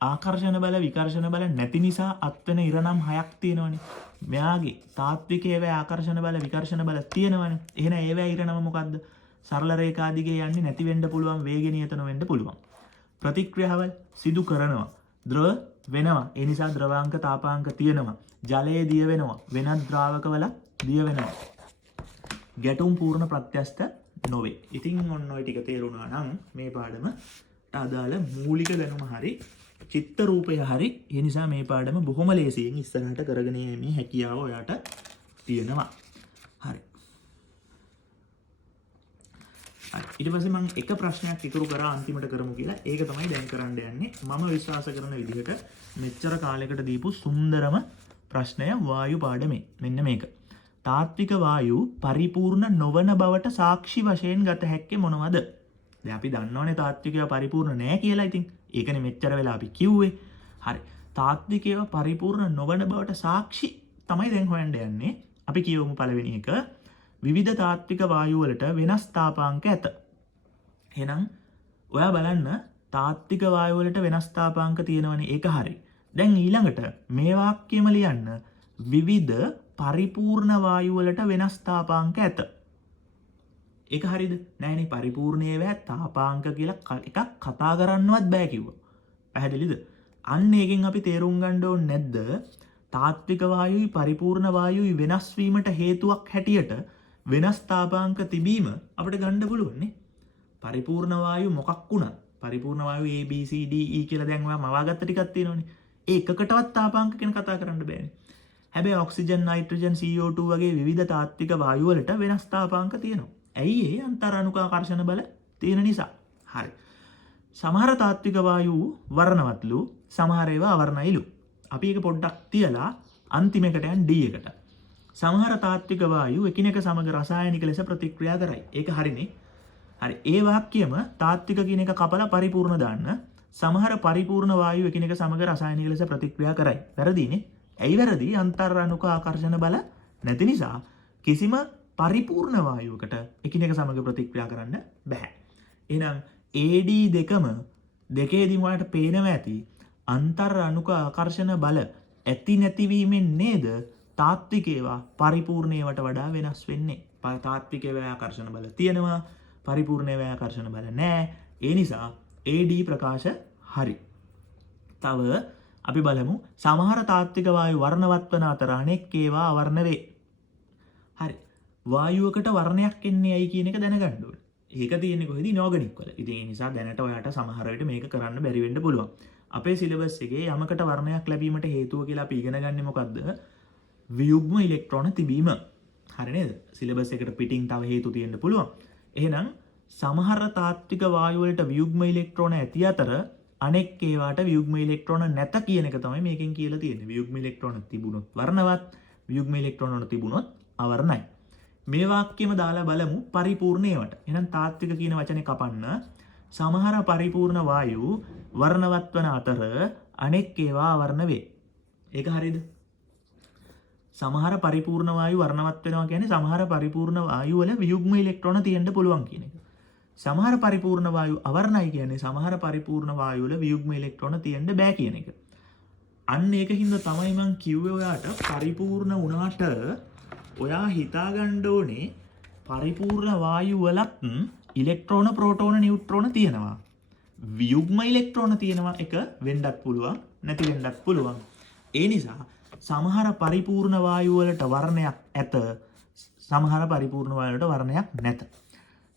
ආකර්ෂණ බල විකර්ෂණ බල නැති නිසා අත්වෙන ඉරණම් 6ක් තියෙනවනේ. මෙයාගේ තාත්වික ඒවා ආකර්ෂණ බල විකර්ෂණ බල තියෙනවනේ. එහෙනම් ඒවා ඉරණම මොකද්ද? සරල රේඛා දිගේ යන්නේ නැති වෙන්න පුළුවන්, වේග නියත නොවෙන්න පුළුවන්. ප්‍රතික්‍රියාවල් සිදු කරනවා, ද්‍රව වෙනවා. ඒ නිසා ද්‍රවාංක තාපාංක තියෙනවා. ජලයේ දිය වෙනවා, වෙනත් ද්‍රාවකවල දිය වෙනවා. ගැටුම් පූර්ණ ප්‍රත්‍යස්ත නොවේ. ඉතින් ඔන්න ඔය ටික තේරුණා නම් මේ පාඩමට අදාළ මූලික දැනුම හරි චිත්ත රූපය හරි. ඒ නිසා මේ පාඩම බොහොම ලේසියෙන් ඉස්සරහට කරගෙන යීමේ හැකියාව ඔයාට තියෙනවා. හරි. ඊට පස්සේ මම එක ප්‍රශ්නයක් ඉතුරු කරා අන්තිමට කරමු කියලා. ඒක තමයි දැන් කරන්න යන්නේ. මම විශ්වාස කරන විදිහට මෙච්චර කාලයකට දීපු සුන්දරම ප්‍රශ්නය වායු පාඩමේ. මෙන්න මේක. තාත්වික වායු පරිපූර්ණ නොවන බවට සාක්ෂි වශයෙන් ගත හැක්කේ මොනවද? දැන් අපි දන්නවනේ තාත්විකව පරිපූර්ණ නෑ කියලා. ඉතින් ඒකනේ මෙච්චර වෙලා අපි කිව්වේ. හරි. තාත්විකව පරිපූර්ණ නොවන බවට සාක්ෂි තමයි දැන් හොයන්න යන්නේ. අපි කියවමු පළවෙනි එක. විවිධ තාත්වික වායු වලට වෙනස් තාපාංක ඇත. එහෙනම් ඔයා බලන්න තාත්වික වායු වලට වෙනස් තාපාංක තියෙනවනේ. ඒක හරි. දැන් ඊළඟට මේ වාක්‍යෙම ලියන්න විවිධ පරිපූර්ණ වායු වලට වෙනස් තාපාංක ඇත. ඒක හරිද? නෑනේ, පරිපූර්ණයේ තාපාංක කියලා එකක් කතා කරන්නවත් බෑ කිව්වා. පැහැදිලිද? අන්න ඒකෙන් අපි තේරුම් ගන්න ඕනේ නැද්ද? තාත්වික වායුයි පරිපූර්ණ වායුයි වෙනස් වීමට හේතුවක් හැටියට වෙනස් තාපාංක තිබීම අපිට ගන්න පුළුවන් නේ. පරිපූර්ණ වායු මොකක් වුණත් පරිපූර්ණ වායු A B C D E කියලා දැන් ඔයා මවාගත්ත ටිකක් තියෙනවනේ. ඒ එකකටවත් තාපාංක ගැන කතා කරන්න බෑනේ. හැබැයි ඔක්සිජන්, නයිට්‍රජන්, CO2 වගේ විවිධ තාත්වික වායු වලට වෙනස් තාපාංක තියෙනවා. ඇයි ඒ? අන්තර් අණුක ආකර්ෂණ බල තියෙන නිසා. හරි. සමහර තාත්වික වායු වර්ණවත්ලු, සමහර ඒවා අවර්ණයිලු. අපි ඒක පොඩ්ඩක් තියලා අන්තිමකට යන් D එකට. සමහර තාත්වික වායු එකිනෙක සමග රසායනික ලෙස ප්‍රතික්‍රියා කරයි. ඒක හරිනේ. හරි. ඒ වාක්‍යයම තාත්වික කියන එක කපලා පරිපූර්ණ දාන්න. සමහර පරිපූර්ණ වායු එකිනෙක සමග රසායනික ලෙස ප්‍රතික්‍රියා කරයි. වැරදිනේ. ඇයි වැරදි? අන්තර් අණුක ආකර්ෂණ බල නැති නිසා කිසිම පරිපූර්ණ වායුවකට එකිනෙක සමග ප්‍රතික්‍රියා කරන්න බෑ. එහෙනම් AD දෙකේදීම ඔයාලට පේනවා ඇති අන්තර් අණුක ආකර්ෂණ බල ඇති නැතිවීමෙන් නේද තාත්වික ඒවා පරිපූර්ණ ඒවාට වඩා වෙනස් වෙන්නේ. තාත්වික ඒවා ආකර්ෂණ බල තියෙනවා, පරිපූර්ණ ඒවා ආකර්ෂණ බල නැහැ. ඒ නිසා AD ප්‍රකාශ හරි. තව අපි බලමු සමහර තාත්වික වායු වර්ණවත් වන අතර අනෙක් ඒවා අවර්ණ වේ. හරි. වායුවකට වර්ණයක් එන්නේ ඇයි කියන එක දැනගන්න ඕනේ. ඒක තියෙන්නේ කොහෙද? ඉනෝගනික් වල. ඉතින් ඒ නිසා දැනට ඔයාලට සමහර විට මේක කරන්න බැරි වෙන්න පුළුවන්. අපේ සිලබස් එකේ යමකට වර්ණයක් ලැබීමට හේතුව කියලා අපි ඉගෙන ගන්නේ මොකද්ද? වියුග්ම ඉලෙක්ට්‍රෝන තිබීම. හරි නේද? සිලබස් එකට පිටින් තව හේතු තියෙන්න පුළුවන්. එහෙනම් සමහර තාත්වික වායු වලට වියුග්ම ඉලෙක්ට්‍රෝන ඇති අතර අනෙක් ඒවාට වියුග්ම ඉලෙක්ට්‍රෝන නැත කියන එක තමයි මේකෙන් කියලා තියෙන්නේ. වියුග්ම ඉලෙක්ට්‍රෝන තිබුණොත් වර්ණවත්, වියුග්ම ඉලෙක්ට්‍රෝන තිබුණොත් අවර්ණයි. මේ වාක්‍යෙම දාලා බලමු පරිපූර්ණ ඒවට. එහෙනම් තාත්වික කියන වචනේ කපන්න. සමහර පරිපූර්ණ වායු වර්ණවත් වන අතර අනෙක් ඒවා අවර්ණ වේ. ඒක හරියද? සමහර පරිපූර්ණ වායු වර්ණවත් වෙනවා කියන්නේ සමහර පරිපූර්ණ වායු වල වියුග්ම ඉලෙක්ට්‍රෝන තියෙන්න පුළුවන් කියන එක. සමහර පරිපූර්ණ වායු අවර්ණයි කියන්නේ සමහර පරිපූර්ණ වායු වල වියුග්ම ඉලෙක්ට්‍රෝන තියෙන්න බෑ කියන එක. අන්න ඒකින්ද තමයි මම කිව්වේ ඔයාට පරිපූර්ණ වුණාට ඔයා හිතා ගන්න ඕනේ පරිපූර්ණ වායු වලත් ඉලෙක්ට්‍රෝන, ප්‍රෝටෝන, නියුට්‍රෝන තියෙනවා. වියුග්ම ඉලෙක්ට්‍රෝන තියෙනවා එක වෙන්නත් පුළුවන්, නැති වෙන්නත් පුළුවන්. ඒ නිසා සමහර පරිපූර්ණ වායු වලට වර්ණයක් ඇත, සමහර පරිපූර්ණ වායු වලට වර්ණයක් නැත.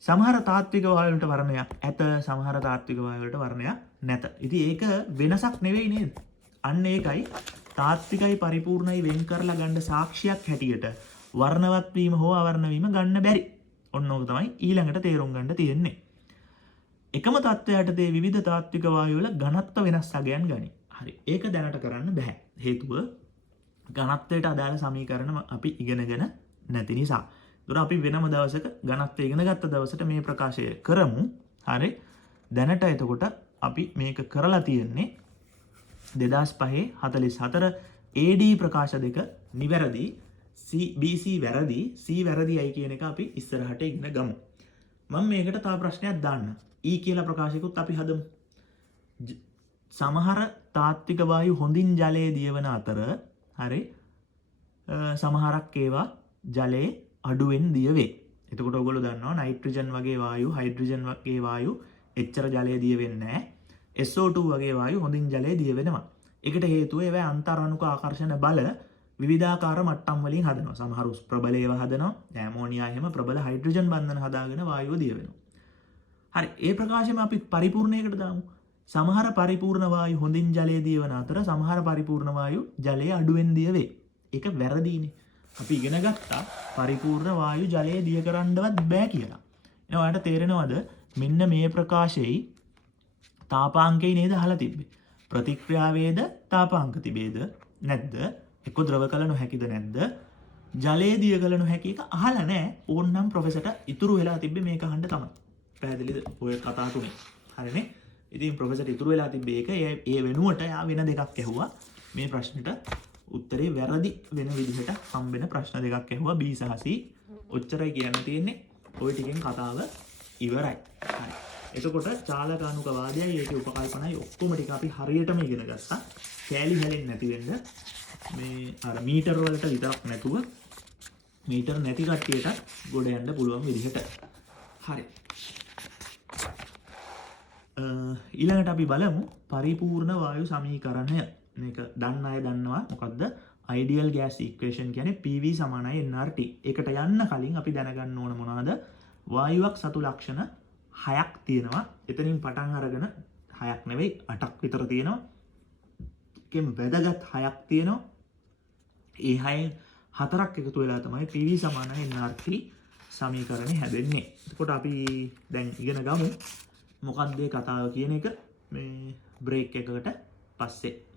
සමහර තාත්වික වායු වලට වර්ණයක් ඇත, සමහර තාත්වික වායු වලට වර්ණයක් නැත. ඉතින් ඒක වෙනසක් නෙවෙයි නේද? අන්න ඒකයි තාත්විකයි පරිපූර්ණයි වෙන් කරලා ගන්න සාක්ෂියක් හැටියට වර්ණවත් වීම හෝ අවර්ණ වීම ගන්න බැරි. ඔන්න ඕක තමයි ඊළඟට තේරුම් ගන්න තියෙන්නේ. එකම තත්ත්වයට තේ විවිධ තාත්වික වායු වල ඝනත්ව වෙනස් අගයන් ගනි. හරි. ඒක දැනට කරන්න බෑ. හේතුව ඝනත්වයට අදාළ සමීකරණ අපි ඉගෙනගෙන නැති නිසා. ඒතර අපි වෙනම දවසක ඝනත්වය ඉගෙන ගත්ත දවසට මේ ප්‍රකාශය කරමු. හරි. දැනට එතකොට අපි මේක කරලා තියෙන්නේ 2005-44 AD ප්‍රකාශ දෙක නිවැරදි, BC වැරදි, C වැරදියි කියන එක අපි ඉස්සරහට ඉගෙන ගමු. මම මේකට තව ප්‍රශ්නයක් දාන්න. E කියලා ප්‍රකාශයකුත් අපි හදමු. සමහර තාත්වික වායු හොඳින් ජලයේ දියවන අතර හරි සමහරක් ඒවා ජලයේ අඩුවෙන් දියවේ. එතකොට ඔයගොල්ලෝ දන්නවා නයිට්‍රජන් වගේ වායු, හයිඩ්‍රජන් වගේ වායු එච්චර ජලයේ දියවෙන්නේ නැහැ. SO2 වගේ වායු හොඳින් ජලයේ දියවෙනවා. ඒකට හේතුව ඒවා අන්තරාණුක ආකර්ෂණ බල විවිධාකාර මට්ටම් වලින් හදනවා. සමහර උස් ප්‍රබල ඒවා හදනවා. ඇමෝනියා එහෙම ප්‍රබල හයිඩ්‍රජන් බන්ධන හදාගෙන වායුව දියවෙනවා. හරි. ඒ ප්‍රකාශයම අපි පරිපූර්ණයකට දාමු. සමහර පරිපූර්ණ වායු හොඳින් ජලයේ දියවන අතර සමහර පරිපූර්ණ වායු ජලයේ අඩුවෙන් දියවේ. ඒක වැරදීනේ. අපි ඉගෙන ගත්තා පරිපූර්ණ වායු ජලයේ දිය කරන්නවත් බෑ කියලා. එහෙනම් ඔයාලට තේරෙනවද මෙන්න මේ ප්‍රකාශයේ තාපාංකේ නේද අහලා තිබ්බේ. ප්‍රතික්‍රියාවේද තාපාංක තිබේද නැද්ද? එක්ක ද්‍රව කල නොහැකිද නැද්ද? ජලයේ දිය කල නොහැකි එක අහලා නැහැ. ඕන්නම් ප්‍රොෆෙසර්ට ඉතුරු වෙලා තිබ්බේ මේක අහන්න තමයි. පැහැදිලිද? ඔය කතා තුනේ. හරිනේ. ඉතින් ප්‍රොෆෙසර්ට ඉතුරු වෙලා තිබ්බේ ඒක ඒ වෙනුවට යා වෙන දෙකක් ඇහුවා. මේ ප්‍රශ්නෙට උත්තරේ වැරදි වෙන විදිහට හම්බෙන ප්‍රශ්න දෙකක් ඇහුවා B සහ C. ඔච්චරයි කියන්න තියෙන්නේ. ওই ටිකෙන් කතාව ඉවරයි. හරි. එතකොට චාලකානුක වාදයයි ඒකේ උපකල්පනයි ඔක්කොම ටික අපි හරියටම ඉගෙන ගත්තා. කෑලි හැලෙන්නේ නැති වෙන්න මේ අර මීටර වලට විතරක් නැතුව මීටර නැති කට්ටියට ගොඩ යන්න පුළුවන් විදිහට. හරි. ඊළඟට අපි බලමු පරිපූර්ණ වායු සමීකරණය. මේක දන්න අය දන්නවා මොකද්ද? ideal gas equation කියන්නේ PV සමානයි nRT. ඒකට යන්න කලින් අපි දැනගන්න ඕන මොනවද? වායුවක් සතු ලක්ෂණ 6ක් තියෙනවා. එතනින් පටන් අරගෙන 6ක් නෙවෙයි 8ක් විතර තියෙනවා. ඒකෙන් වැදගත් 6ක් තියෙනවා. ඒ 6න් 4ක් එකතු වෙලා තමයි PV සමානයි nRT සමීකරණය හැදෙන්නේ. එතකොට අපි දැන් ඉගෙන ගමු මොකක්ද මේ කතාව කියන එක මේ බ්‍රේක් එකකට පස්සේ.